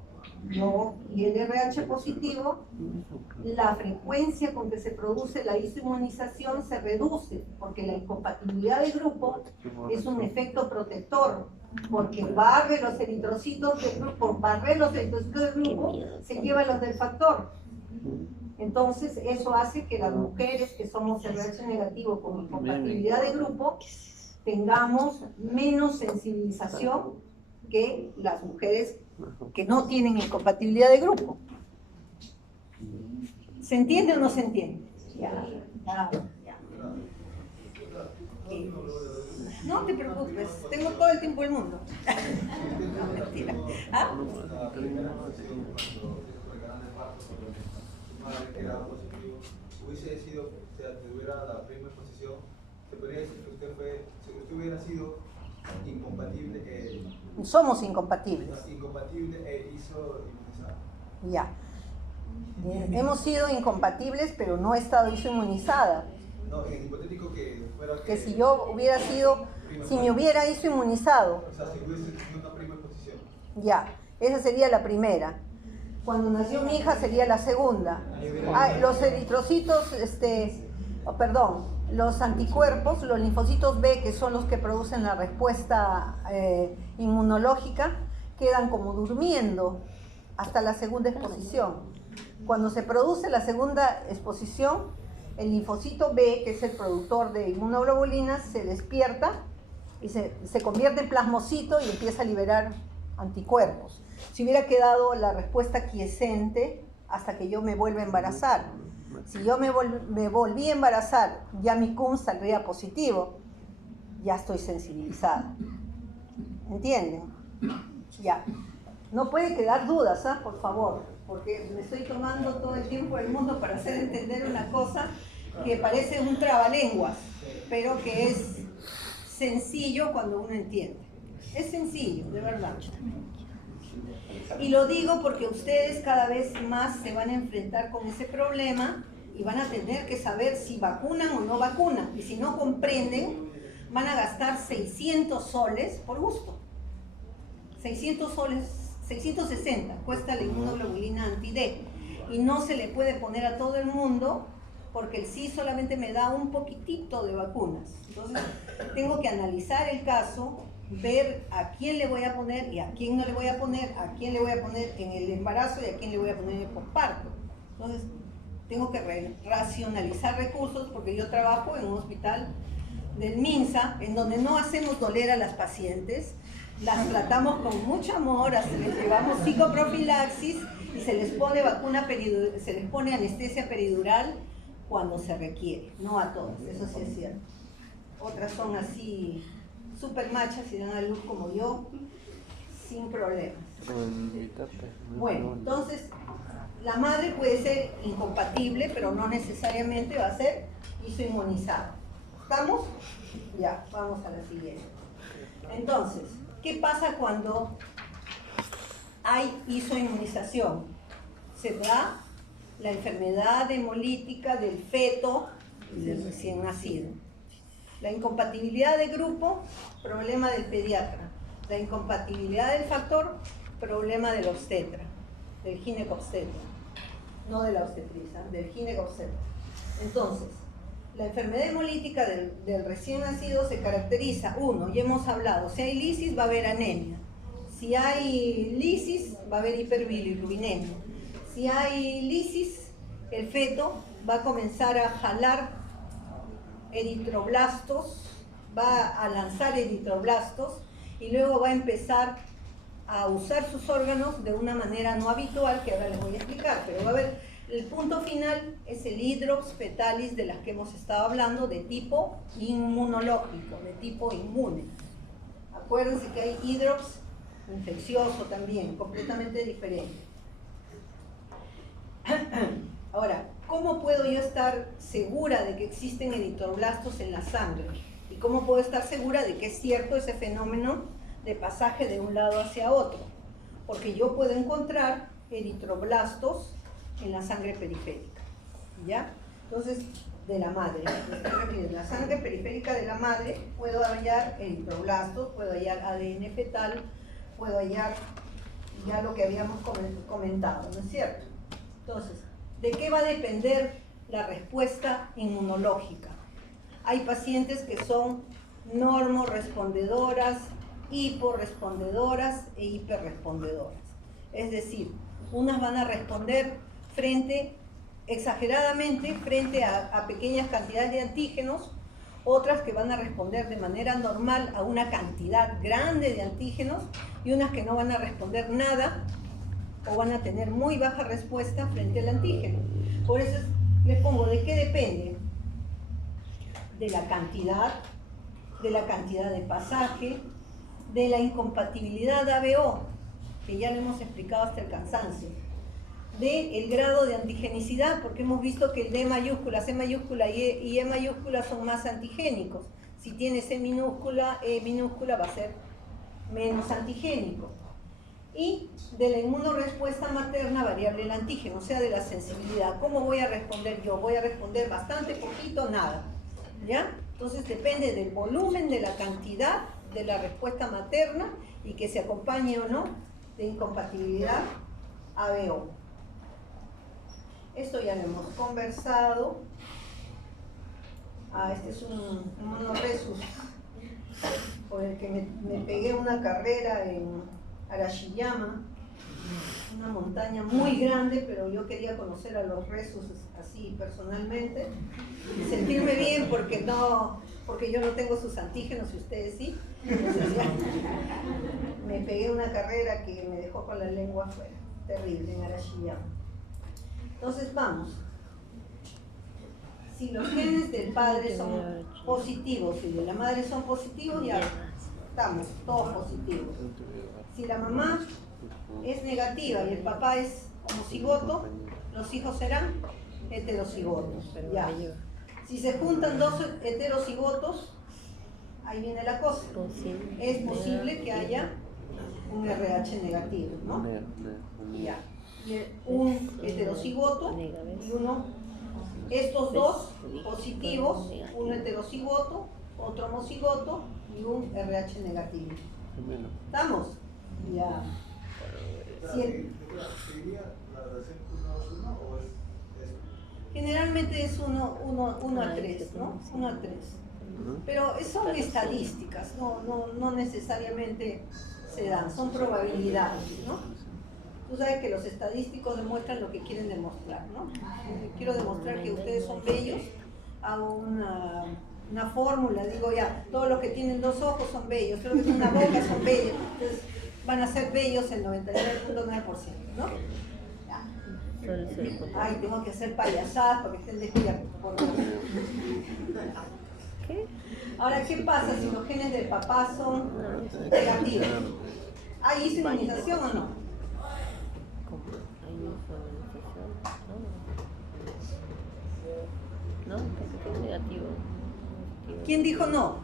yo y el RH positivo, la frecuencia con que se produce la isoinmunización se reduce, porque la incompatibilidad de grupo es un efecto protector, porque barre los eritrocitos del grupo, barre los eritrocitos del grupo, se lleva los del factor. Entonces, eso hace que las mujeres que somos RH negativo con incompatibilidad de grupo tengamos menos sensibilización que las mujeres que no tienen incompatibilidad de grupo. ¿Se entiende o no se entiende? Ya. No te preocupes, tengo todo el tiempo del mundo. No, mentira. ¿Ah? Hubiese sido, o sea, si tuviera la primera exposición, se podría decir que usted hubiera sido incompatible. Somos incompatibles. Incompatible e hizo inmunizada. Ya. Hemos sido incompatibles, pero no he estado inmunizada. No, en el hipotético que fuera que si yo hubiera sido, si me hubiera inmunizado. O sea, si hubiese tenido una primera exposición. Ya, esa sería la primera. Cuando nació mi hija sería la segunda. Los eritrocitos, los anticuerpos, los linfocitos B, que son los que producen la respuesta inmunológica, quedan como durmiendo hasta la segunda exposición. Cuando se produce la segunda exposición, el linfocito B, que es el productor de inmunoglobulinas, se despierta y se convierte en plasmocito y empieza a liberar anticuerpos. Si hubiera quedado la respuesta quiescente hasta que yo me vuelva a embarazar. Si yo me volví a embarazar, ya mi CUMS saldría positivo. Ya estoy sensibilizada. ¿Entienden? Ya. No puede quedar dudas, por favor, porque me estoy tomando todo el tiempo del mundo para hacer entender una cosa que parece un trabalenguas, pero que es sencillo cuando uno entiende. Es sencillo, de verdad. Y lo digo porque ustedes cada vez más se van a enfrentar con ese problema y van a tener que saber si vacunan o no vacunan. Y si no comprenden, van a gastar 600 soles por gusto. 600 soles, 660 cuesta la inmunoglobulina anti-D. Y no se le puede poner a todo el mundo porque el sí solamente me da un poquitito de vacunas. Entonces, tengo que analizar el caso, ver a quién le voy a poner y a quién no le voy a poner, a quién le voy a poner en el embarazo y a quién le voy a poner en el posparto. Entonces, tengo que racionalizar recursos porque yo trabajo en un hospital del MINSA, en donde no hacemos doler a las pacientes, las tratamos con mucho amor, les llevamos psicoprofilaxis y se les pone se les pone anestesia peridural cuando se requiere, no a todas, eso sí es cierto. Otras son así, súper machas y dan a luz como yo, sin problemas. Bueno, entonces, la madre puede ser incompatible, pero no necesariamente va a ser isoinmunizada. ¿Estamos? Ya, vamos a la siguiente. Entonces, ¿qué pasa cuando hay isoinmunización? Se da la enfermedad hemolítica del feto y del recién nacido. La incompatibilidad de grupo, problema del pediatra. La incompatibilidad del factor, problema del obstetra, del ginecobstetra. No de la obstetriza, del ginecobstetra. Entonces, la enfermedad hemolítica del recién nacido se caracteriza, uno, ya hemos hablado, si hay lisis va a haber anemia. Si hay lisis va a haber hiperbilirubinemia. Si hay lisis, el feto va a comenzar a jalar eritroblastos, va a lanzar eritroblastos y luego va a empezar a usar sus órganos de una manera no habitual, que ahora les voy a explicar, pero va a haber, el punto final es el hidrops fetalis de las que hemos estado hablando, de tipo inmunológico, de tipo inmune. Acuérdense que hay hidrops infeccioso también, completamente diferente. Ahora, ¿cómo puedo yo estar segura de que existen eritroblastos en la sangre? ¿Y cómo puedo estar segura de que es cierto ese fenómeno de pasaje de un lado hacia otro? Porque yo puedo encontrar eritroblastos en la sangre periférica, ¿ya? Entonces, de la madre, en la sangre periférica de la madre puedo hallar eritroblastos, puedo hallar ADN fetal, puedo hallar ya lo que habíamos comentado, ¿no es cierto? Entonces, ¿de qué va a depender la respuesta inmunológica? Hay pacientes que son normorrespondedoras, hiporrespondedoras e hiperrespondedoras. Es decir, unas van a responder exageradamente frente a pequeñas cantidades de antígenos, otras que van a responder de manera normal a una cantidad grande de antígenos y unas que no van a responder nada o van a tener muy baja respuesta frente al antígeno. Por eso les pongo, ¿de qué depende? De la cantidad de pasaje, de la incompatibilidad ABO, que ya lo hemos explicado hasta el cansancio, del grado de antigenicidad, porque hemos visto que el D mayúscula, C mayúscula y E mayúscula son más antigénicos. Si tiene C minúscula, E minúscula va a ser menos antigénico. Y de la inmunorespuesta materna variable el antígeno, o sea, de la sensibilidad. ¿Cómo voy a responder yo? Voy a responder bastante, poquito, nada. ¿Ya? Entonces depende del volumen, de la cantidad de la respuesta materna y que se acompañe o no de incompatibilidad ABO. Esto ya lo hemos conversado. Este es un monoresus por el que me pegué una carrera en Arashiyama, una montaña muy grande, pero yo quería conocer a los resus así personalmente y sentirme bien porque yo no tengo sus antígenos y ustedes sí. Entonces ya me pegué una carrera que me dejó con la lengua afuera, terrible, en Arashiyama. Entonces vamos, si los genes del padre son positivos y de la madre son positivos, ya estamos todos positivos. Si la mamá es negativa y el papá es homocigoto, los hijos serán heterocigotos. Ya. Si se juntan dos heterocigotos, ahí viene la cosa. Es posible que haya un RH negativo, ¿no? Ya. Un heterocigoto y uno Estos dos positivos, uno heterocigoto, otro homocigoto y un RH negativo. ¿Estamos? Ya. ¿Seguiría la relación 1-2-1 o es? Generalmente es 1 a 3, ¿no? 1 a 3. Pero son estadísticas, no necesariamente se dan, son probabilidades, ¿no? Tú sabes que los estadísticos demuestran lo que quieren demostrar, ¿no? Quiero demostrar que ustedes son bellos, hago una fórmula, digo ya, todos los que tienen 2 ojos son bellos, todos los que tienen una boca son bellos, entonces van a ser bellos el 99.9%, ¿no? Ya. Ay, tengo que hacer payasadas para que estén despiertos, por Dios. ¿Qué? Ahora, ¿qué pasa si los genes del papá son negativos? ¿Hay inmunización o no? ¿Cómo? ¿Hay inmunización? No, porque es negativo. ¿Quién dijo no?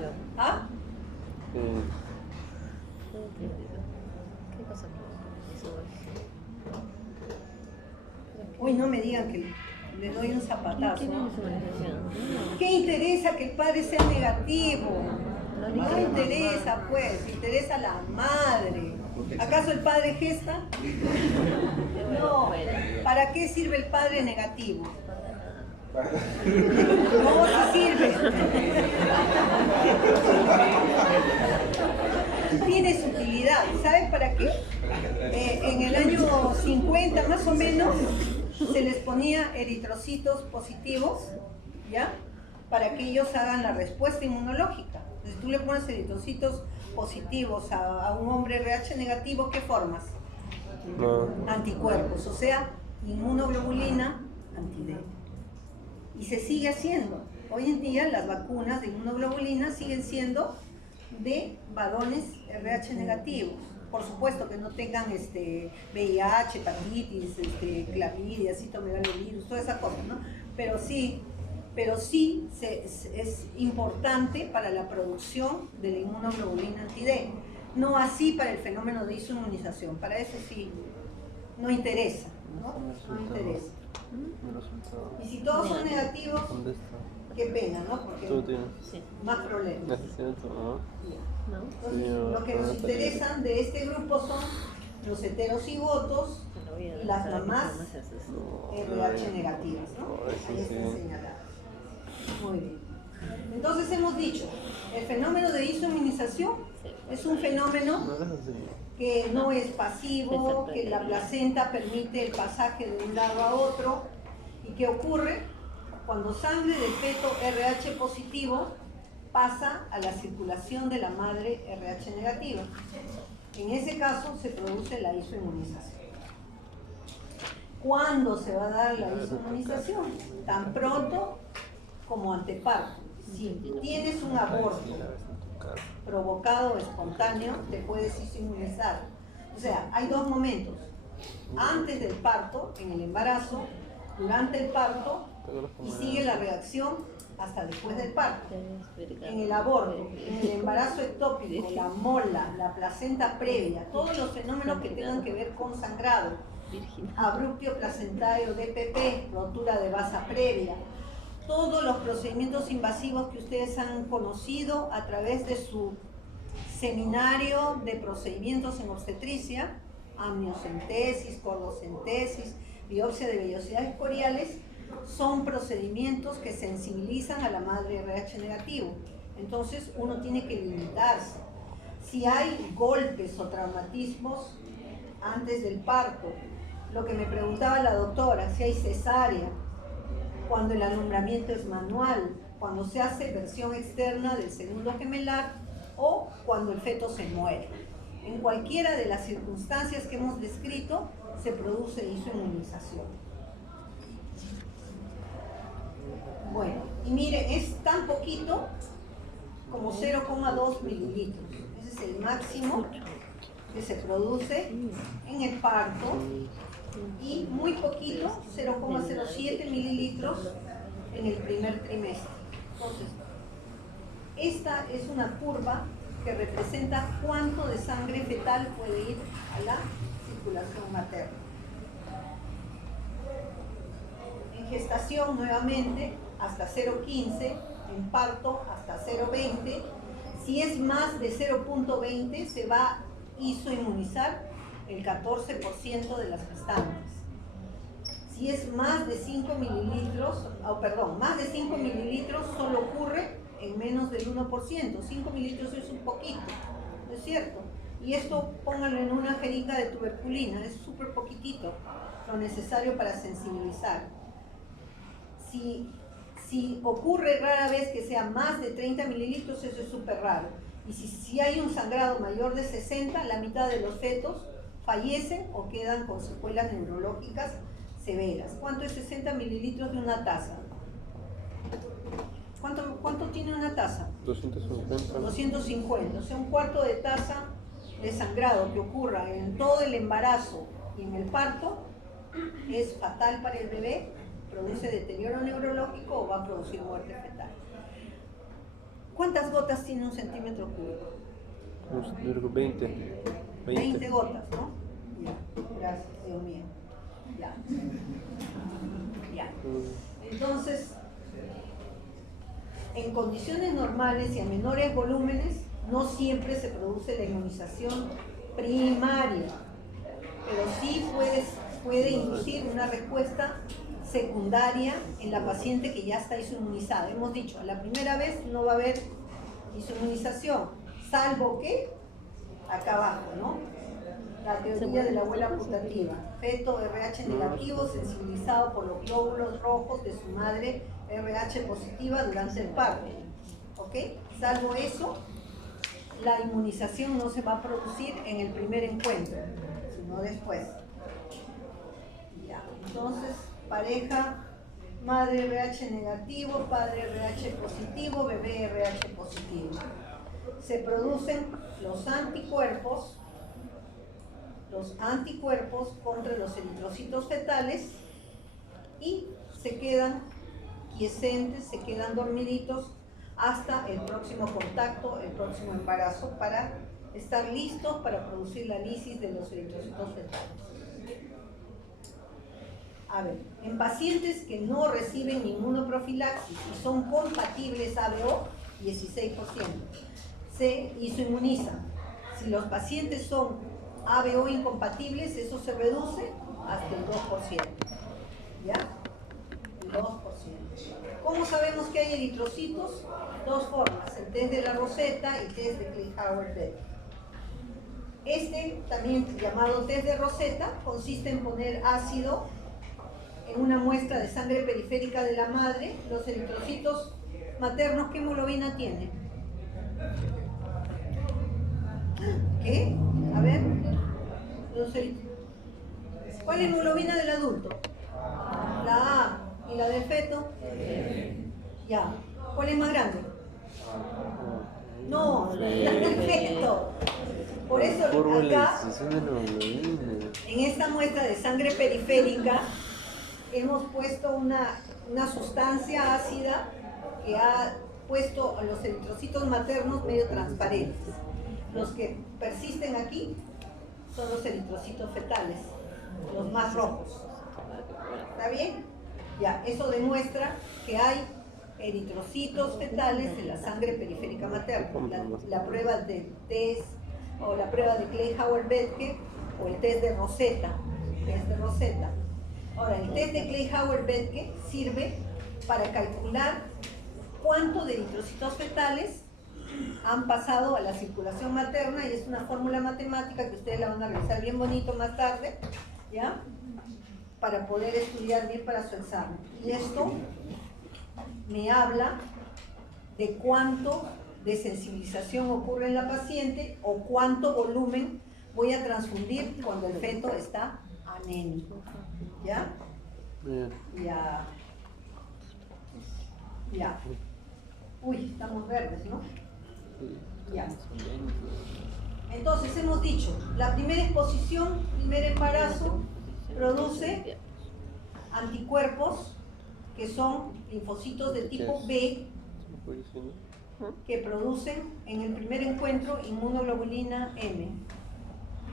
Yo. ¿Ah? ¿Qué pasa aquí? Eso es. Uy, no me digan que le doy un zapatazo. ¿Quién es inmunización? ¿Qué interesa que el padre sea negativo? No interesa, pues, interesa la madre. ¿Acaso el padre gesta? No. ¿Para qué sirve el padre negativo? No, sí sirve. Tiene su utilidad. ¿Sabes para qué? En el año 50 más o menos se les ponía eritrocitos positivos, ¿ya? Para que ellos hagan la respuesta inmunológica. Entonces tú le pones eritrocitos positivos a un hombre RH negativo, ¿qué formas? Anticuerpos, o sea, inmunoglobulina anti-D. Y se sigue haciendo. Hoy en día las vacunas de inmunoglobulina siguen siendo de varones RH negativos. Por supuesto que no tengan VIH, hepatitis, clamidia, citomegalovirus, toda esa cosa, ¿no? Pero sí es importante para la producción de la inmunoglobulina anti-D. No así para el fenómeno de isoinmunización. Para eso sí, no interesa, ¿no? No interesa. Y si todos son negativos, qué pena, ¿no? Porque más problemas. Entonces, lo que nos interesan de este grupo son los heterocigotos y las mamás RH negativas, ¿no? Ahí están señaladas. Muy bien. Entonces hemos dicho, el fenómeno de isoinmunización es un fenómeno que no es pasivo, que la placenta permite el pasaje de un lado a otro y que ocurre cuando sangre del feto RH positivo pasa a la circulación de la madre RH negativa. En ese caso se produce la isoinmunización. ¿Cuándo se va a dar la isoinmunización? Tan pronto como anteparto. Si tienes un aborto provocado o espontáneo, te puedes isoinmunizar. O sea, hay 2 momentos. Antes del parto, en el embarazo, durante el parto, y sigue la reacción hasta después del parto. En el aborto, en el embarazo ectópico, la mola, la placenta previa, todos los fenómenos que tengan que ver con sangrado, abruptio placentario, DPP, rotura de vasa previa, todos los procedimientos invasivos que ustedes han conocido a través de su seminario de procedimientos en obstetricia, amniocentesis, cordocentesis, biopsia de vellosidades coriales, son procedimientos que sensibilizan a la madre RH negativo. Entonces uno tiene que limitarse. Si hay golpes o traumatismos antes del parto, lo que me preguntaba la doctora, si hay cesárea, cuando el alumbramiento es manual, cuando se hace versión externa del segundo gemelar o cuando el feto se muere. En cualquiera de las circunstancias que hemos descrito se produce isoinmunización. Bueno, y mire, es tan poquito como 0,2 mililitros. Ese es el máximo que se produce en el parto y muy poquito, 0,07 mililitros en el primer trimestre. Entonces, esta es una curva que representa cuánto de sangre fetal puede ir a la circulación materna. gestación nuevamente hasta 0,15, en parto hasta 0,20. Si es más de 0,20 se va a isoinmunizar el 14% de las gestantes. Si es más de 5 mililitros, más de 5 mililitros solo ocurre en menos del 1%. 5 mililitros es un poquito, ¿no es cierto? Y esto pónganlo en una jeringa de tuberculina, es súper poquitito lo necesario para sensibilizar. Si ocurre rara vez que sea más de 30 mililitros, eso es súper raro. Y si hay un sangrado mayor de 60, la mitad de los fetos fallecen o quedan con secuelas neurológicas severas. ¿Cuánto es 60 mililitros de una taza? ¿Cuánto tiene una taza? 250. 250, o sea, un cuarto de taza de sangrado que ocurra en todo el embarazo y en el parto es fatal para el bebé, produce deterioro neurológico o va a producir muerte fetal. ¿Cuántas gotas tiene un centímetro cúbico? 20 gotas, ¿no? Ya, gracias, Dios mío. Ya. Entonces, en condiciones normales y a menores volúmenes, no siempre se produce la inmunización primaria, pero sí puede inducir una respuesta secundaria en la paciente que ya está isoinmunizada. Hemos dicho, la primera vez no va a haber isoinmunización, salvo que, acá abajo, ¿no? La teoría de la abuela putativa. Feto RH negativo sensibilizado por los glóbulos rojos de su madre RH positiva durante el parto. ¿Ok? Salvo eso, la inmunización no se va a producir en el primer encuentro, sino después. Ya, entonces, pareja, madre RH negativo, padre RH positivo, bebé RH positivo. Se producen los anticuerpos contra los eritrocitos fetales y se quedan quiescentes, se quedan dormiditos hasta el próximo contacto, el próximo embarazo, para estar listos para producir la lisis de los eritrocitos fetales. A ver, en pacientes que no reciben inmunoprofilaxis y son compatibles ABO, 16%, se isoinmunizan. Si los pacientes son ABO incompatibles, eso se reduce hasta el 2%. ¿Ya? El 2%. ¿Cómo sabemos que hay eritrocitos? Dos formas, el test de la Rosetta y el test de Klein-Howard-Beck. Este, también llamado test de Rosetta, consiste en poner ácido en una muestra de sangre periférica de la madre. Los eritrocitos maternos, ¿qué hemoglobina tienen? ¿Qué? A ver. ¿Cuál es la hemoglobina del adulto? La A. ¿Y la del feto? Ya. ¿Cuál es más grande? No, la del feto. Por eso acá, en esta muestra de sangre periférica, hemos puesto una sustancia ácida que ha puesto a los eritrocitos maternos medio transparentes. Los que persisten aquí son los eritrocitos fetales, los más rojos. ¿Está bien? Ya, eso demuestra que hay eritrocitos fetales en la sangre periférica materna. La prueba de test o la prueba de Klein-Howard-Beck o el test de Rosetta. Ahora, el test de Klein-Howard-Beck sirve para calcular cuánto de eritrocitos fetales han pasado a la circulación materna, y es una fórmula matemática que ustedes la van a revisar bien bonito más tarde, ¿ya? Para poder estudiar bien para su examen. Y esto me habla de cuánto de sensibilización ocurre en la paciente o cuánto volumen voy a transfundir cuando el feto está anémico. ¿Ya? Ya. Ya. Uy, estamos verdes, ¿no? Ya. Entonces hemos dicho, la primera exposición, primer embarazo, produce anticuerpos que son linfocitos de tipo B que producen en el primer encuentro inmunoglobulina M.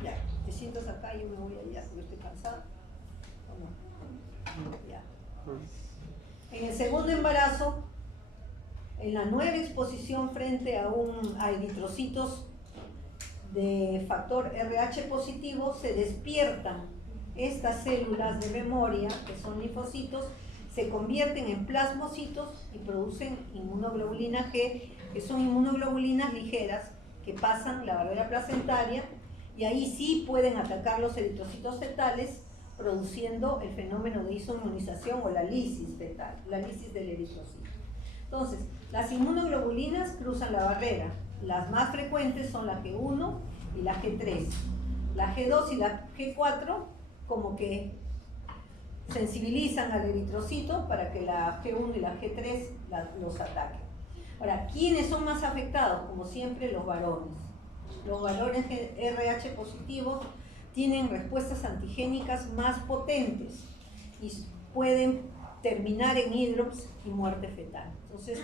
Ya, te sientas acá y yo me voy allá, yo estoy cansada. ¿O no? Ya. En el segundo embarazo, en la nueva exposición frente a eritrocitos de factor RH positivo, se despiertan estas células de memoria, que son linfocitos, se convierten en plasmocitos y producen inmunoglobulina G, que son inmunoglobulinas ligeras que pasan la barrera placentaria, y ahí sí pueden atacar los eritrocitos fetales, produciendo el fenómeno de isoinmunización o la lisis fetal, la lisis del eritrocito. Entonces, las inmunoglobulinas cruzan la barrera. Las más frecuentes son la G1 y la G3. La G2 y la G4 como que sensibilizan al eritrocito para que la G1 y la G3 los ataquen. Ahora, ¿quiénes son más afectados? Como siempre, los varones. Los varones RH positivos tienen respuestas antigénicas más potentes y pueden terminar en hidrops y muerte fetal. Entonces,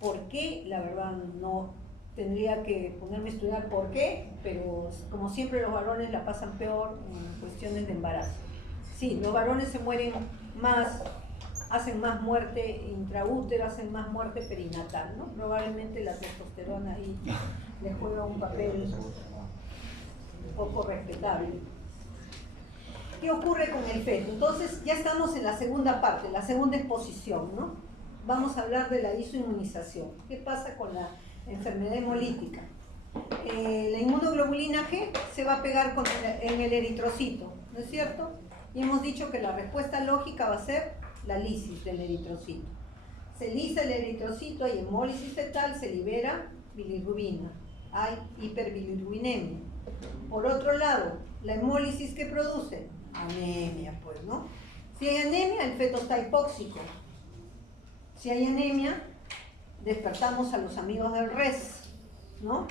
¿por qué? La verdad no tendría que ponerme a estudiar por qué, pero como siempre los varones la pasan peor en cuestiones de embarazo. Sí, los varones se mueren más, hacen más muerte intraútero, hacen más muerte perinatal, ¿no? Probablemente la testosterona ahí les juega un papel un poco respetable. ¿Qué ocurre con el feto? Entonces ya estamos en la segunda parte, la segunda exposición, ¿no? Vamos a hablar de la isoinmunización. ¿Qué pasa con la enfermedad hemolítica? La inmunoglobulina G se va a pegar en el eritrocito, ¿no es cierto? Y hemos dicho que la respuesta lógica va a ser la lisis del eritrocito. Se lisa el eritrocito, hay hemólisis fetal, se libera bilirrubina, hay hiperbilirrubinemia. Por otro lado, la hemólisis que produce anemia, pues, ¿no? Si hay anemia, el feto está hipóxico. Si hay anemia, despertamos a los amigos del res, ¿no?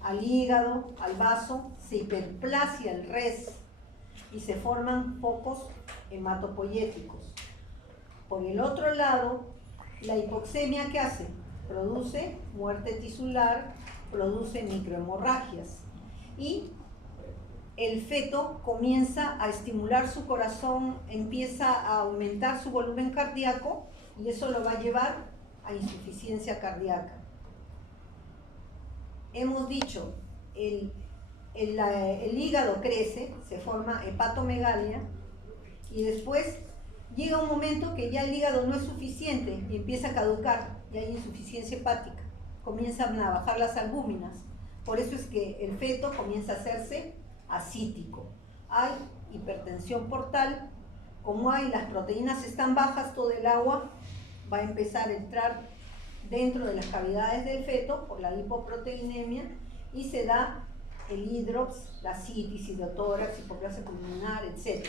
Al hígado, al vaso, se hiperplasia el res y se forman focos hematopoyéticos. Por el otro lado, la hipoxemia, ¿qué hace? Produce muerte tisular, produce microhemorragias y el feto comienza a estimular su corazón, empieza a aumentar su volumen cardíaco y eso lo va a llevar a insuficiencia cardíaca. Hemos dicho, el hígado crece, se forma hepatomegalia y después llega un momento que ya el hígado no es suficiente y empieza a caducar y hay insuficiencia hepática, comienzan a bajar las albúminas. Por eso es que el feto comienza a hacerse ascítico. Hay hipertensión portal, como las proteínas están bajas, todo el agua va a empezar a entrar dentro de las cavidades del feto por la hipoproteinemia y se da el hidrops, la citis, hidrotórax, hipoplasia pulmonar, etc.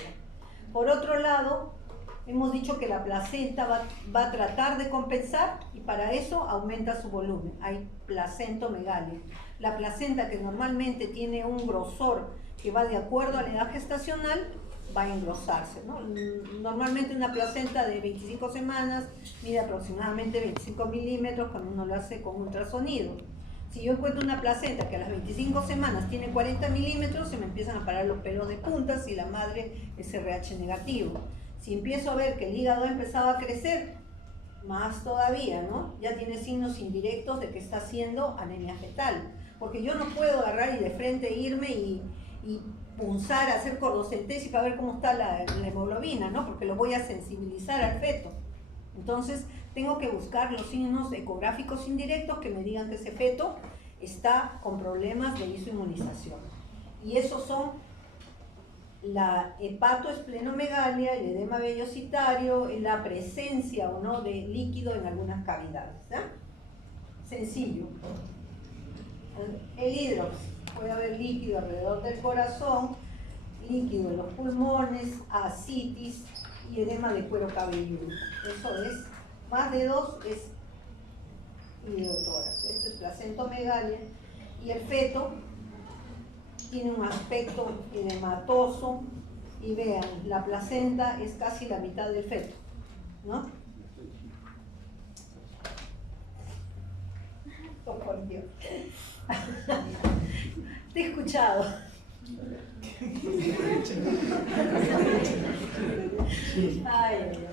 Por otro lado, hemos dicho que la placenta va a tratar de compensar y para eso aumenta su volumen. Hay placentomegalia. La placenta, que normalmente tiene un grosor que va de acuerdo a la edad gestacional, va a engrosarse, ¿no? Normalmente una placenta de 25 semanas mide aproximadamente 25 milímetros cuando uno lo hace con ultrasonido. Si yo encuentro una placenta que a las 25 semanas tiene 40 milímetros, se me empiezan a parar los pelos de punta si la madre es RH negativo. Si empiezo a ver que el hígado ha empezado a crecer, más todavía, ¿no? Ya tiene signos indirectos de que está haciendo anemia fetal. Porque yo no puedo agarrar y de frente irme y punzar, hacer cordocentesis para ver cómo está la hemoglobina, ¿no? Porque lo voy a sensibilizar al feto. Entonces, tengo que buscar los signos ecográficos indirectos que me digan que ese feto está con problemas de isoinmunización. Y esos son la hepatoesplenomegalia, el edema vellositario, la presencia o no de líquido en algunas cavidades, ¿sí? Sencillo. El hidrops, puede haber líquido alrededor del corazón, líquido en los pulmones, ascitis y edema de cuero cabelludo. Eso es, más de 2 es hidrotórax. Esto es placentomegalia y el feto tiene un aspecto edematoso y vean, la placenta es casi la mitad del feto, ¿no? Oh, por Dios. Te he escuchado. Ay, ay, ay.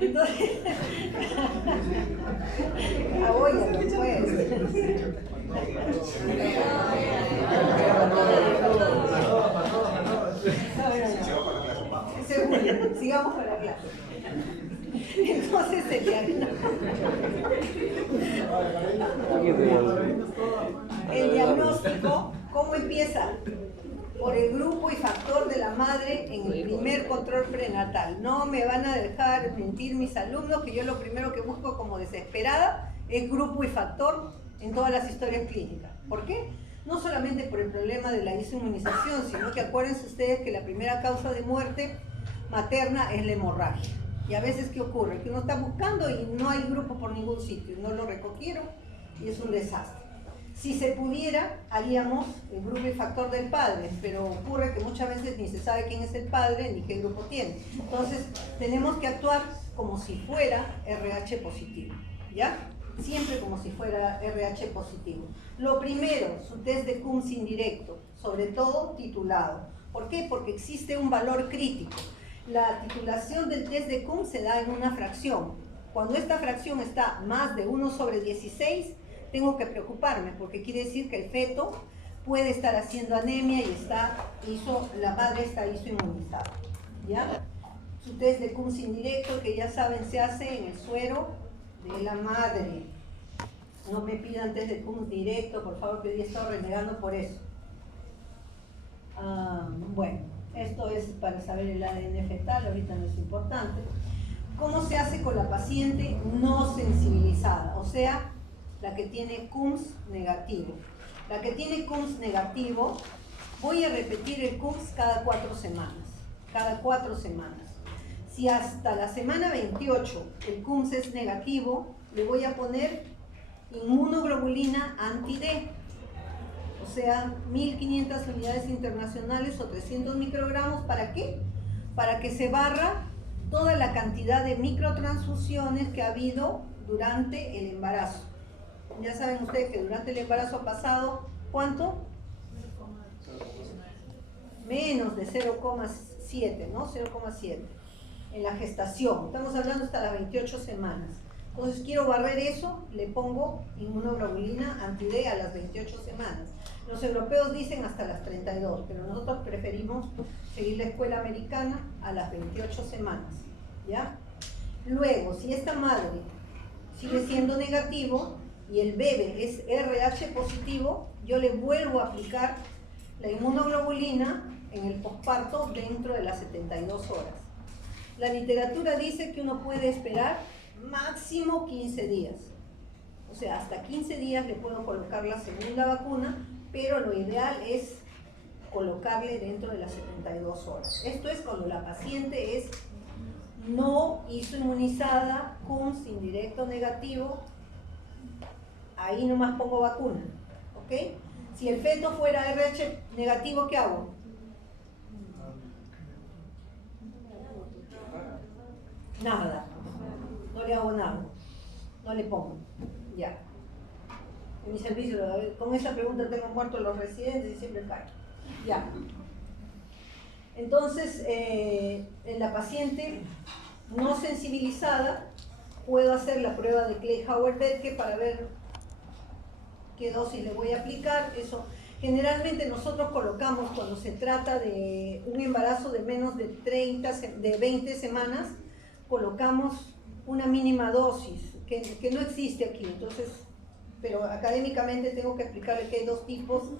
Entonces, abóyalo, pues. Seguro, sigamos con la clase. Entonces el diagnóstico, ¿cómo empieza? Por el grupo y factor de la madre en el primer control prenatal. No me van a dejar mentir mis alumnos que yo lo primero que busco como desesperada es grupo y factor en todas las historias clínicas. ¿Por qué? No solamente por el problema de la inmunización, sino que acuérdense ustedes que la primera causa de muerte materna es la hemorragia. Y a veces, ¿qué ocurre? Que uno está buscando y no hay grupo por ningún sitio, no lo recogieron y es un desastre. Si se pudiera, haríamos el grupo y factor del padre, pero ocurre que muchas veces ni se sabe quién es el padre ni qué grupo tiene. Entonces, tenemos que actuar como si fuera RH positivo, ¿ya? Siempre como si fuera RH positivo. Lo primero, su test de Coombs indirecto, sobre todo titulado. ¿Por qué? Porque existe un valor crítico. La titulación del test de Coombs se da en una fracción. Cuando esta fracción está más de 1/16, tengo que preocuparme, porque quiere decir que el feto puede estar haciendo anemia y la madre está isoinmunizada, ¿ya? Su test de Coombs indirecto, que ya saben, se hace en el suero de la madre. No me pidan test de Coombs directo, por favor, que hoy he estado renegando por eso. Bueno, esto es para saber el ADN fetal, ahorita no es importante. ¿Cómo se hace con la paciente no sensibilizada? O sea, la que tiene Coombs negativo. La que tiene Coombs negativo, voy a repetir el Coombs cada 4 semanas. Cada 4 semanas. Si hasta la semana 28 el Coombs es negativo, le voy a poner inmunoglobulina anti-D. O sea, 1500 unidades internacionales o 300 microgramos. ¿Para qué? Para que se barra toda la cantidad de microtransfusiones que ha habido durante el embarazo. Ya saben ustedes que durante el embarazo ha pasado, ¿cuánto? Menos de 0,7, ¿no? 0,7 en la gestación. Estamos hablando hasta las 28 semanas. Entonces quiero barrer eso, le pongo inmunoglobulina anti-D a las 28 semanas. Los europeos dicen hasta las 32, pero nosotros preferimos seguir la escuela americana a las 28 semanas, ¿ya? Luego, si esta madre sigue siendo negativo y el bebé es RH positivo, yo le vuelvo a aplicar la inmunoglobulina en el posparto dentro de las 72 horas. La literatura dice que uno puede esperar máximo 15 días. O sea, hasta 15 días le puedo colocar la segunda vacuna, pero lo ideal es colocarle dentro de las 72 horas. Esto es cuando la paciente es no isoinmunizada, Coombs indirecto negativo, ahí nomás pongo vacuna, ¿ok? Si el feto fuera RH negativo, ¿qué hago? Nada, no le hago nada, no le pongo, ya. En mi servicio, con esta pregunta tengo muertos los residentes y siempre cae, ya. Entonces, en la paciente no sensibilizada, puedo hacer la prueba de Klein-Howard-Betke para ver qué dosis le voy a aplicar. Eso generalmente nosotros colocamos cuando se trata de un embarazo de menos de 20 semanas, colocamos una mínima dosis que no existe aquí. Entonces, pero académicamente tengo que explicarle que hay dos tipos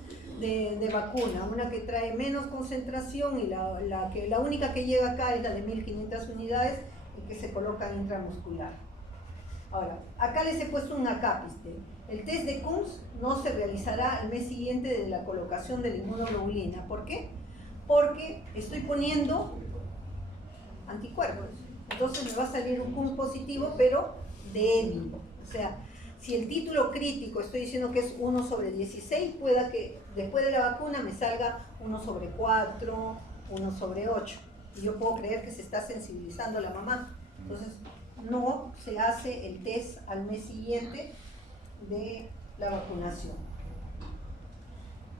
de vacuna, una que trae menos concentración y la única que llega acá es la de 1500 unidades y que se coloca intramuscular. Ahora, acá les he puesto un acápite. El test de Coombs no se realizará al mes siguiente de la colocación de la inmunoglobulina. ¿Por qué? Porque estoy poniendo anticuerpos. Entonces me va a salir un Coombs positivo, pero débil. O sea, si el título crítico estoy diciendo que es 1/16, pueda que después de la vacuna me salga 1/4, 1/8. Y yo puedo creer que se está sensibilizando la mamá. Entonces, no se hace el test al mes siguiente de la vacunación.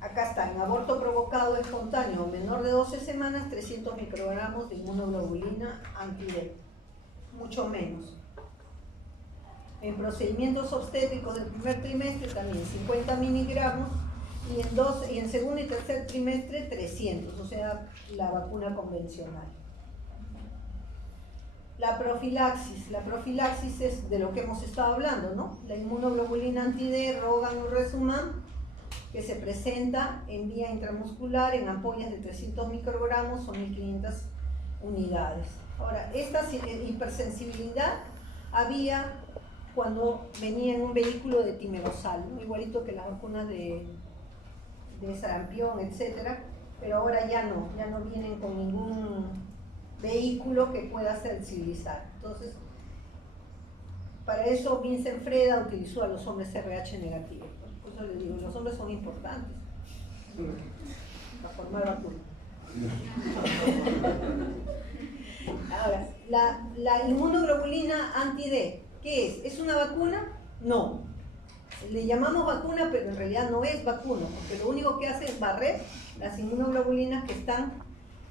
Acá está, en aborto provocado espontáneo menor de 12 semanas, 300 microgramos de inmunoglobulina anti-D. mucho menos. En procedimientos obstétricos del primer trimestre también 50 miligramos y en segundo y tercer trimestre 300, o sea, la vacuna convencional. La profilaxis es de lo que hemos estado hablando, ¿no? La inmunoglobulina anti-D, Rogan o Resumam, que se presenta en vía intramuscular en ampollas de 300 microgramos o 1500 unidades. Ahora, esta hipersensibilidad había cuando venía en un vehículo de timerosal, ¿no? Igualito que las vacunas de sarampión, etcétera, pero ahora ya no vienen con ningún vehículo que pueda sensibilizar. Entonces, para eso Vincent Freda utilizó a los hombres RH negativos. Por eso les digo, los hombres son importantes para formar vacunas. Ahora, la inmunoglobulina anti-D, ¿qué es? ¿Es una vacuna? No. Le llamamos vacuna, pero en realidad no es vacuna, porque lo único que hace es barrer las inmunoglobulinas que están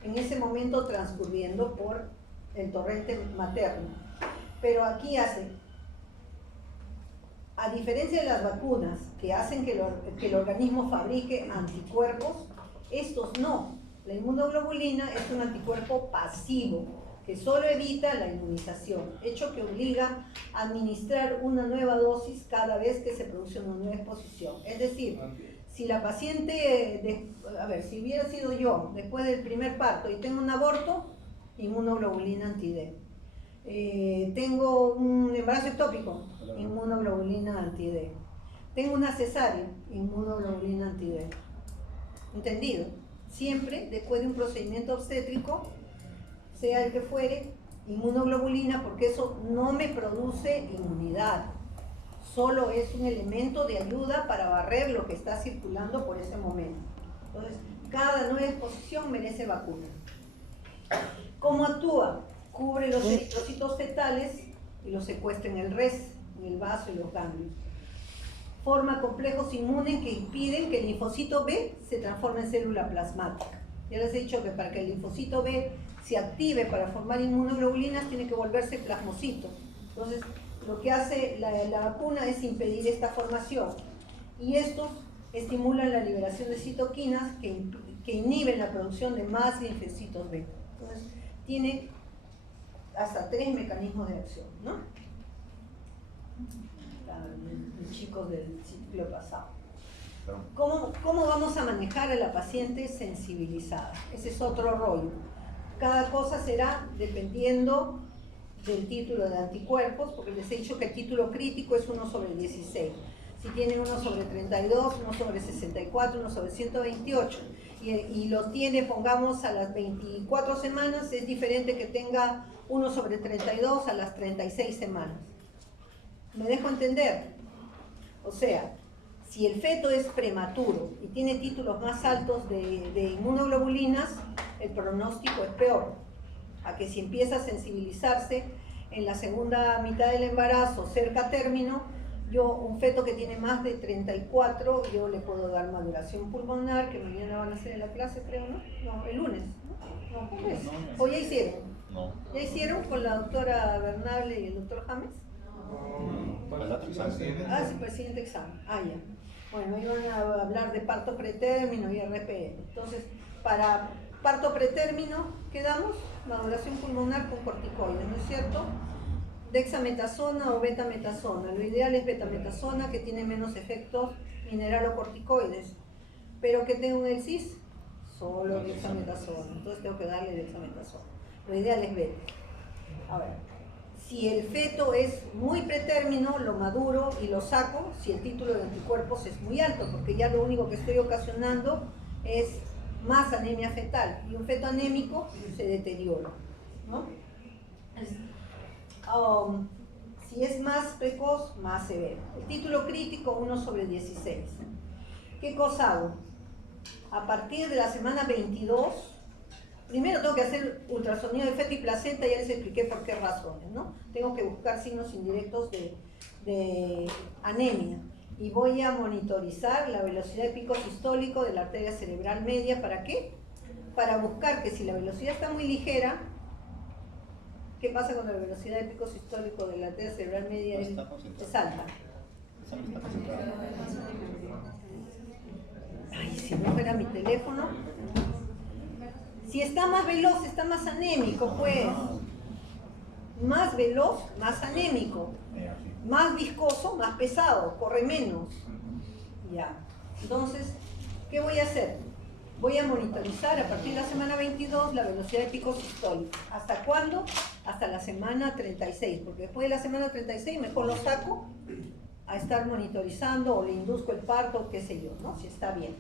en ese momento transcurriendo por el torrente materno. Pero aquí hace, a diferencia de las vacunas que hacen que el organismo fabrique anticuerpos, estos no. La inmunoglobulina es un anticuerpo pasivo que solo evita la inmunización, hecho que obliga a administrar una nueva dosis cada vez que se produce una nueva exposición. Es decir, si la paciente, si hubiera sido yo después del primer parto y tengo un aborto, inmunoglobulina anti-D. Tengo un embarazo ectópico, inmunoglobulina anti-D. Tengo una cesárea, inmunoglobulina anti-D. ¿Entendido? Siempre después de un procedimiento obstétrico, sea el que fuere, inmunoglobulina, porque eso no me produce inmunidad. Solo es un elemento de ayuda para barrer lo que está circulando por ese momento. Entonces, cada nueva exposición merece vacuna. ¿Cómo actúa? Cubre los eritrocitos fetales y los secuestra en el res, en el vaso y los ganglios. Forma complejos inmunes que impiden que el linfocito B se transforme en célula plasmática. Ya les he dicho que para que el linfocito B se active para formar inmunoglobulinas tiene que volverse plasmocito. Entonces, lo que hace la vacuna es impedir esta formación. Y estos estimulan la liberación de citoquinas que inhiben la producción de más linfocitos B. Entonces, tiene hasta 3 mecanismos de acción, ¿no? Los chicos del ciclo pasado. ¿Cómo vamos a manejar a la paciente sensibilizada? Ese es otro rollo. Cada cosa será dependiendo del título de anticuerpos, porque les he dicho que el título crítico es 1/16. Si tiene 1/32, 1/64, 1/128, y lo tiene, pongamos, a las 24 semanas, es diferente que tenga 1/32 a las 36 semanas. ¿Me dejo entender? O sea, si el feto es prematuro y tiene títulos más altos de inmunoglobulinas, el pronóstico es peor. A que si empieza a sensibilizarse en la segunda mitad del embarazo, cerca a término, un feto que tiene más de 34, yo le puedo dar maduración pulmonar, que mañana van a hacer en la clase, creo, ¿no? No, el lunes. No, ¿cómo es? ¿O ya hicieron? No. ¿Ya hicieron con la doctora Bernable y el doctor James? Ah, sí, para el siguiente examen. Ah, ya. Bueno, iban a hablar de parto pretérmino y RPM. Entonces, para parto pretérmino, ¿qué damos? Maduración pulmonar con corticoides, ¿no es cierto? Dexametasona o betametasona. Lo ideal es betametasona, que tiene menos efectos mineralocorticoides. Pero que tengo en el CIS, solo dexametasona. Entonces tengo que darle dexametasona. Lo ideal es beta. A ver. Si el feto es muy pretérmino, lo maduro y lo saco si el título de anticuerpos es muy alto, porque ya lo único que estoy ocasionando es más anemia fetal, y un feto anémico se deteriora, ¿no? Si es más precoz, más severo. El título crítico, 1/16. ¿Qué cosa hago? A partir de la semana 22, primero tengo que hacer ultrasonido de feto y placenta, ya les expliqué por qué razones, ¿no? Tengo que buscar signos indirectos de anemia. Y voy a monitorizar la velocidad de pico sistólico de la arteria cerebral media. ¿Para qué? Para buscar que si la velocidad está muy ligera, ¿Qué pasa cuando la velocidad de pico sistólico de la arteria cerebral media es alta? Ay, si no fuera mi teléfono. Si está más veloz, está más anémico, pues. Más veloz, más anémico. Más viscoso, más pesado, corre menos. Ya. Entonces, ¿qué voy a hacer? Voy a monitorizar a partir de la semana 22 la velocidad de pico sistólico. ¿Hasta cuándo? Hasta la semana 36, porque después de la semana 36 mejor lo saco a estar monitorizando o le induzco el parto, qué sé yo, ¿no? Si está bien.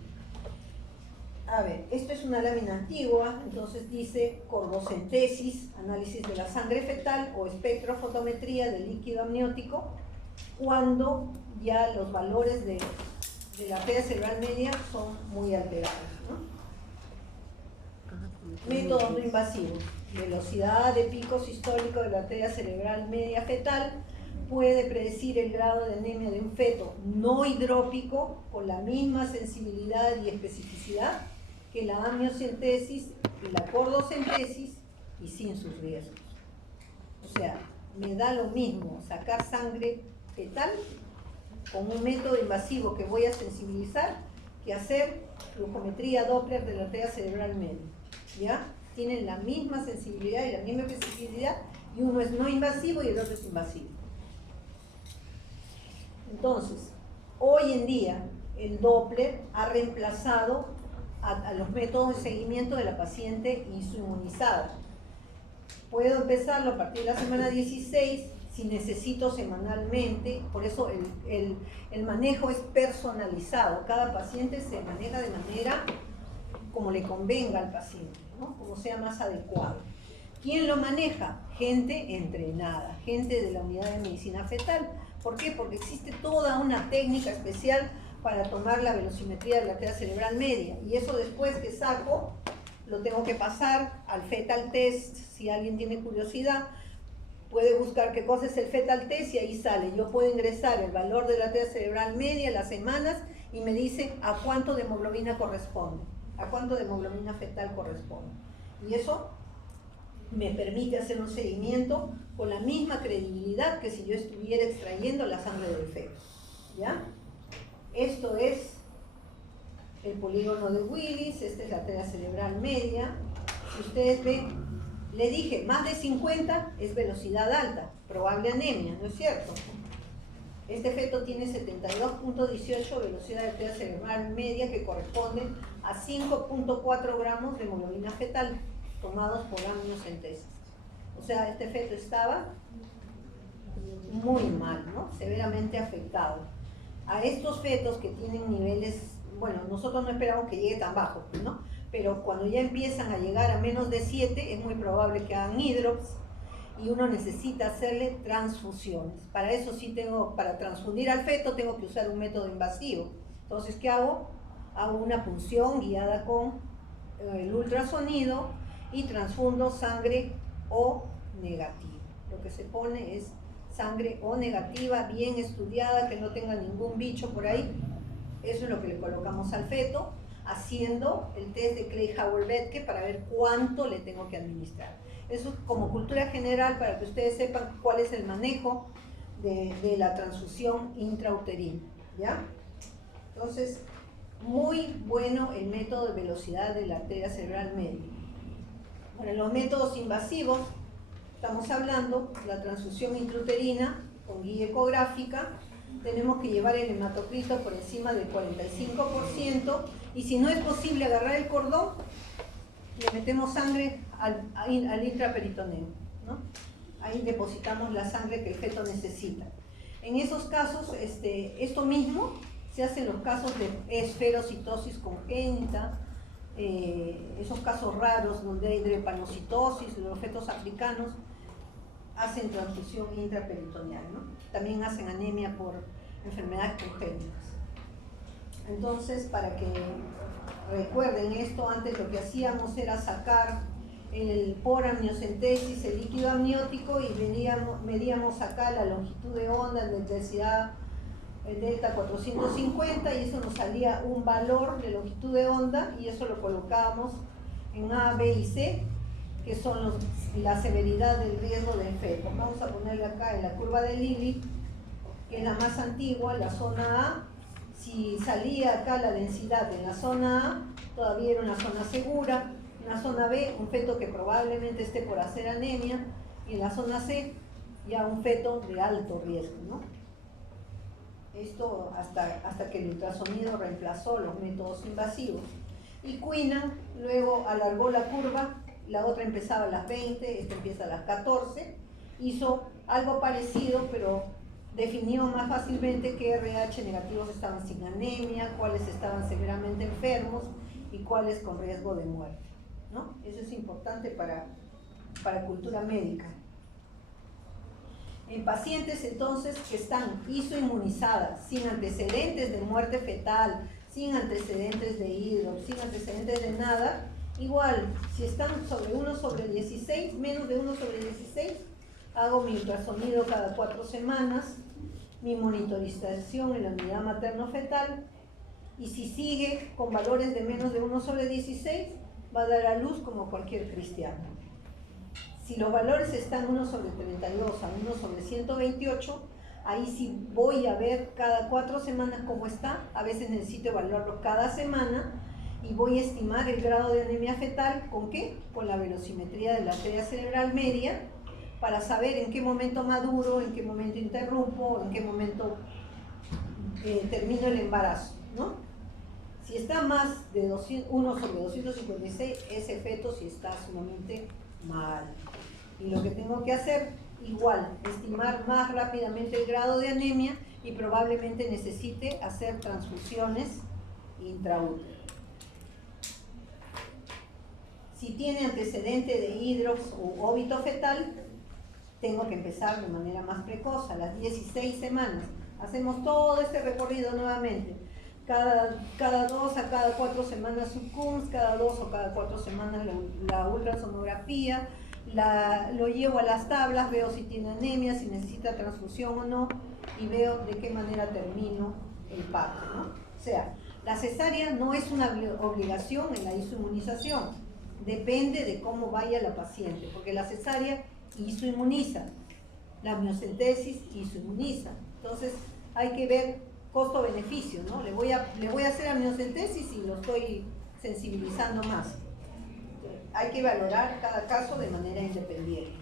A ver, esto es una lámina antigua, entonces dice cordocentesis, análisis de la sangre fetal o espectrofotometría del líquido amniótico, cuando ya los valores de la arteria cerebral media son muy alterados, ¿no? Métodos no invasivos. Velocidad de pico sistólico de la arteria cerebral media fetal puede predecir el grado de anemia de un feto no hidrópico con la misma sensibilidad y especificidad que la amniocentesis y la cordocentesis y sin sus riesgos. O sea, me da lo mismo sacar sangre fetal con un método invasivo que voy a sensibilizar que hacer flujometría Doppler de la arteria cerebral media. ¿Ya? Tienen la misma sensibilidad y la misma especificidad y uno es no invasivo y el otro es invasivo. Entonces, hoy en día el Doppler ha reemplazado a los métodos de seguimiento de la paciente inmunizada. Puedo empezarlo a partir de la semana 16 si necesito semanalmente, por eso el manejo es personalizado. Cada paciente se maneja de manera como le convenga al paciente, ¿no? Como sea más adecuado. ¿Quién lo maneja? Gente entrenada, gente de la unidad de medicina fetal. ¿Por qué? Porque existe toda una técnica especial para tomar la velocimetría de la arteria cerebral media. Y eso después que saco, lo tengo que pasar al fetal test. Si alguien tiene curiosidad, puede buscar qué cosa es el fetal test y ahí sale. Yo puedo ingresar el valor de la arteria cerebral media, las semanas, y me dice a cuánto de hemoglobina corresponde, a cuánto de hemoglobina fetal corresponde. Y eso me permite hacer un seguimiento con la misma credibilidad que si yo estuviera extrayendo la sangre del feto. ¿Ya? Esto es el polígono de Willis, esta es la arteria cerebral media. Si ustedes ven, le dije, más de 50 es velocidad alta, probable anemia, ¿no es cierto? Este feto tiene 72.18 velocidad de arteria cerebral media que corresponde a 5.4 gramos de hemoglobina fetal tomados por amniocentesis. O sea, este feto estaba muy mal, ¿no? Severamente afectado. A estos fetos que tienen niveles, bueno, nosotros no esperamos que llegue tan bajo, ¿no? Pero cuando ya empiezan a llegar a menos de 7, es muy probable que hagan hidrops y uno necesita hacerle transfusiones. Para eso sí para transfundir al feto tengo que usar un método invasivo. Entonces, ¿qué hago? Hago una punción guiada con el ultrasonido y transfundo sangre O negativa. Lo que se pone es sangre O negativa, bien estudiada, que no tenga ningún bicho por ahí. Eso es lo que le colocamos al feto, haciendo el test de Kleihauer-Betke para ver cuánto le tengo que administrar. Eso es como cultura general para que ustedes sepan cuál es el manejo de la transfusión intrauterina, ¿ya? Entonces, muy bueno el método de velocidad de la arteria cerebral media. Bueno, los métodos invasivos, estamos hablando de la transfusión intrauterina con guía ecográfica. Tenemos que llevar el hematocrito por encima del 45% y si no es posible agarrar el cordón, le metemos sangre al intraperitoneo, ¿no? Ahí depositamos la sangre que el feto necesita. En esos casos, esto mismo se hace en los casos de esferocitosis congénita, esos casos raros donde hay drepanocitosis, los fetos africanos hacen transfusión intraperitoneal, ¿no? También hacen anemia por enfermedades congénitas. Entonces, para que recuerden esto, antes lo que hacíamos era sacar por amniocentesis el líquido amniótico y medíamos acá la longitud de onda, la intensidad delta 450 y eso nos salía un valor de longitud de onda y eso lo colocábamos en A, B y C que son la severidad del riesgo del feto. Vamos a ponerle acá en la curva de Lilly, que es la más antigua, la zona A. Si salía acá la densidad en la zona A, todavía era una zona segura. En la zona B, un feto que probablemente esté por hacer anemia. Y en la zona C, ya un feto de alto riesgo, ¿no? Esto hasta que el ultrasonido reemplazó los métodos invasivos. Y Queenan luego alargó la curva, la otra empezaba a las 20, esta empieza a las 14, hizo algo parecido, pero definió más fácilmente qué RH negativos estaban sin anemia, cuáles estaban severamente enfermos y cuáles con riesgo de muerte, ¿no? Eso es importante para cultura médica. En pacientes entonces que están isoinmunizadas, sin antecedentes de muerte fetal, sin antecedentes de hidro, sin antecedentes de nada, igual, si están sobre 1/16, menos de 1/16, hago mi ultrasonido cada 4 semanas, mi monitorización en la unidad materno-fetal, y si sigue con valores de menos de 1/16, va a dar a luz como cualquier cristiano. Si los valores están 1/32 a 1/128, ahí sí voy a ver cada 4 semanas cómo está. A veces necesito evaluarlo cada semana y voy a estimar el grado de anemia fetal. ¿Con qué? Con la velocimetría de la arteria cerebral media, para saber en qué momento maduro, en qué momento interrumpo, en qué momento termino el embarazo, ¿no? Si está más de 1/256, ese feto sí está sumamente mal. Y lo que tengo que hacer, igual, estimar más rápidamente el grado de anemia y probablemente necesite hacer transfusiones intraútero. Si tiene antecedente de hidrox u óbito fetal, tengo que empezar de manera más precoz, a las 16 semanas. Hacemos todo este recorrido nuevamente. Cada 2 a cada 4 semanas subcums, cada 2 o cada 4 semanas la ultrasonografía, lo llevo a las tablas, veo si tiene anemia, si necesita transfusión o no, y veo de qué manera termino el parto, ¿no? O sea, la cesárea no es una obligación en la isoinmunización, depende de cómo vaya la paciente, porque la cesárea isoinmuniza, la amniocentesis isoinmuniza, entonces hay que ver costo-beneficio, ¿no? Le voy a hacer amniocentesis y lo estoy sensibilizando más. Hay que valorar cada caso de manera independiente.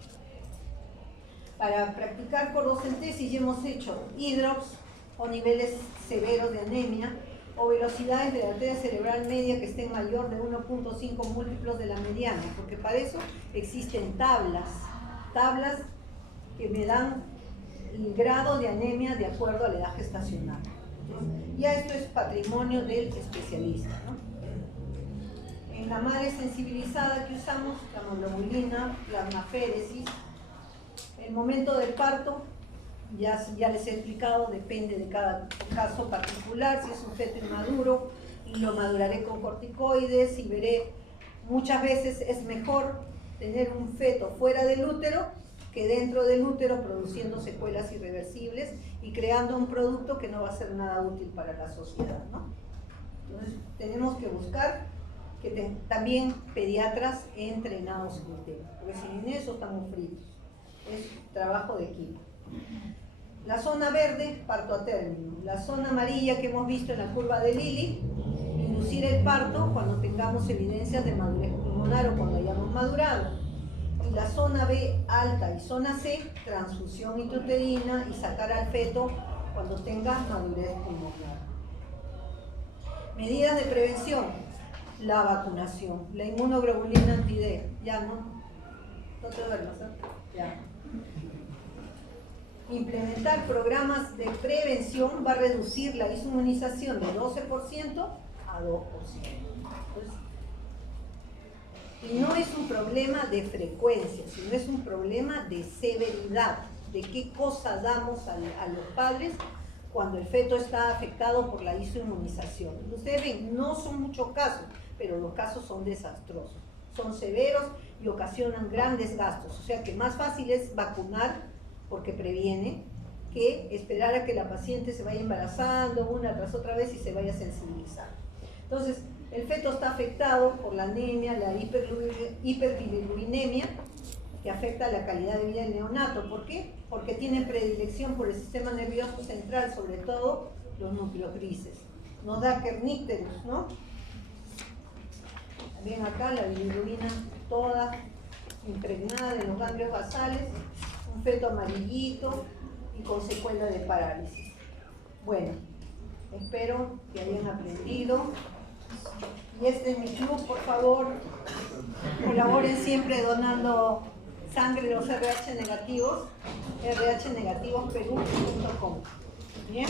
Para practicar corocentesis ya hemos hecho hidrox o niveles severos de anemia o velocidades de la arteria cerebral media que estén mayor de 1.5 múltiplos de la mediana, porque para eso existen tablas que me dan el grado de anemia de acuerdo a la edad gestacional. Ya esto es patrimonio del especialista, ¿no? En la madre sensibilizada que usamos, la hemoglobulina, plasmaféresis, el momento del parto, ya les he explicado, depende de cada caso particular. Si es un feto inmaduro, lo maduraré con corticoides y veré, muchas veces es mejor tener un feto fuera del útero que dentro del útero produciendo secuelas irreversibles y creando un producto que no va a ser nada útil para la sociedad, ¿no? Entonces tenemos que buscar que también pediatras entrenados en el tema, porque sin eso estamos fritos. Es trabajo de equipo. La zona verde, parto a término. La zona amarilla que hemos visto en la curva de Lilly, inducir el parto cuando tengamos evidencias de madurez pulmonar o cuando hayamos madurado. Y la zona B alta y zona C, transfusión intrauterina y sacar al feto cuando tenga madurez pulmonar. Medidas de prevención: la vacunación, la inmunoglobulina anti-D. Ya no te duermas, ¿eh? Ya. Implementar programas de prevención va a reducir la inmunización de 12% a 2%. Entonces, y no es un problema de frecuencia, sino es un problema de severidad, de qué cosa damos a los padres cuando el feto está afectado por la isoinmunización. Ustedes ven, no son muchos casos, pero los casos son desastrosos, son severos y ocasionan grandes gastos. O sea que más fácil es vacunar, porque previene, que esperar a que la paciente se vaya embarazando una tras otra vez y se vaya sensibilizando. Entonces, El feto está afectado por la anemia, la hiperbilirubinemia, que afecta la calidad de vida del neonato. ¿Por qué? Porque tiene predilección por el sistema nervioso central, sobre todo los núcleos grises. Nos da kernípteros, ¿no? También acá la bilirrubina toda impregnada de los ganglios basales, un feto amarillito y con secuela de parálisis. Bueno, espero que hayan aprendido. Y este es mi club, por favor, colaboren siempre donando sangre de los RH negativos, rhnegativosperú.com. Bien.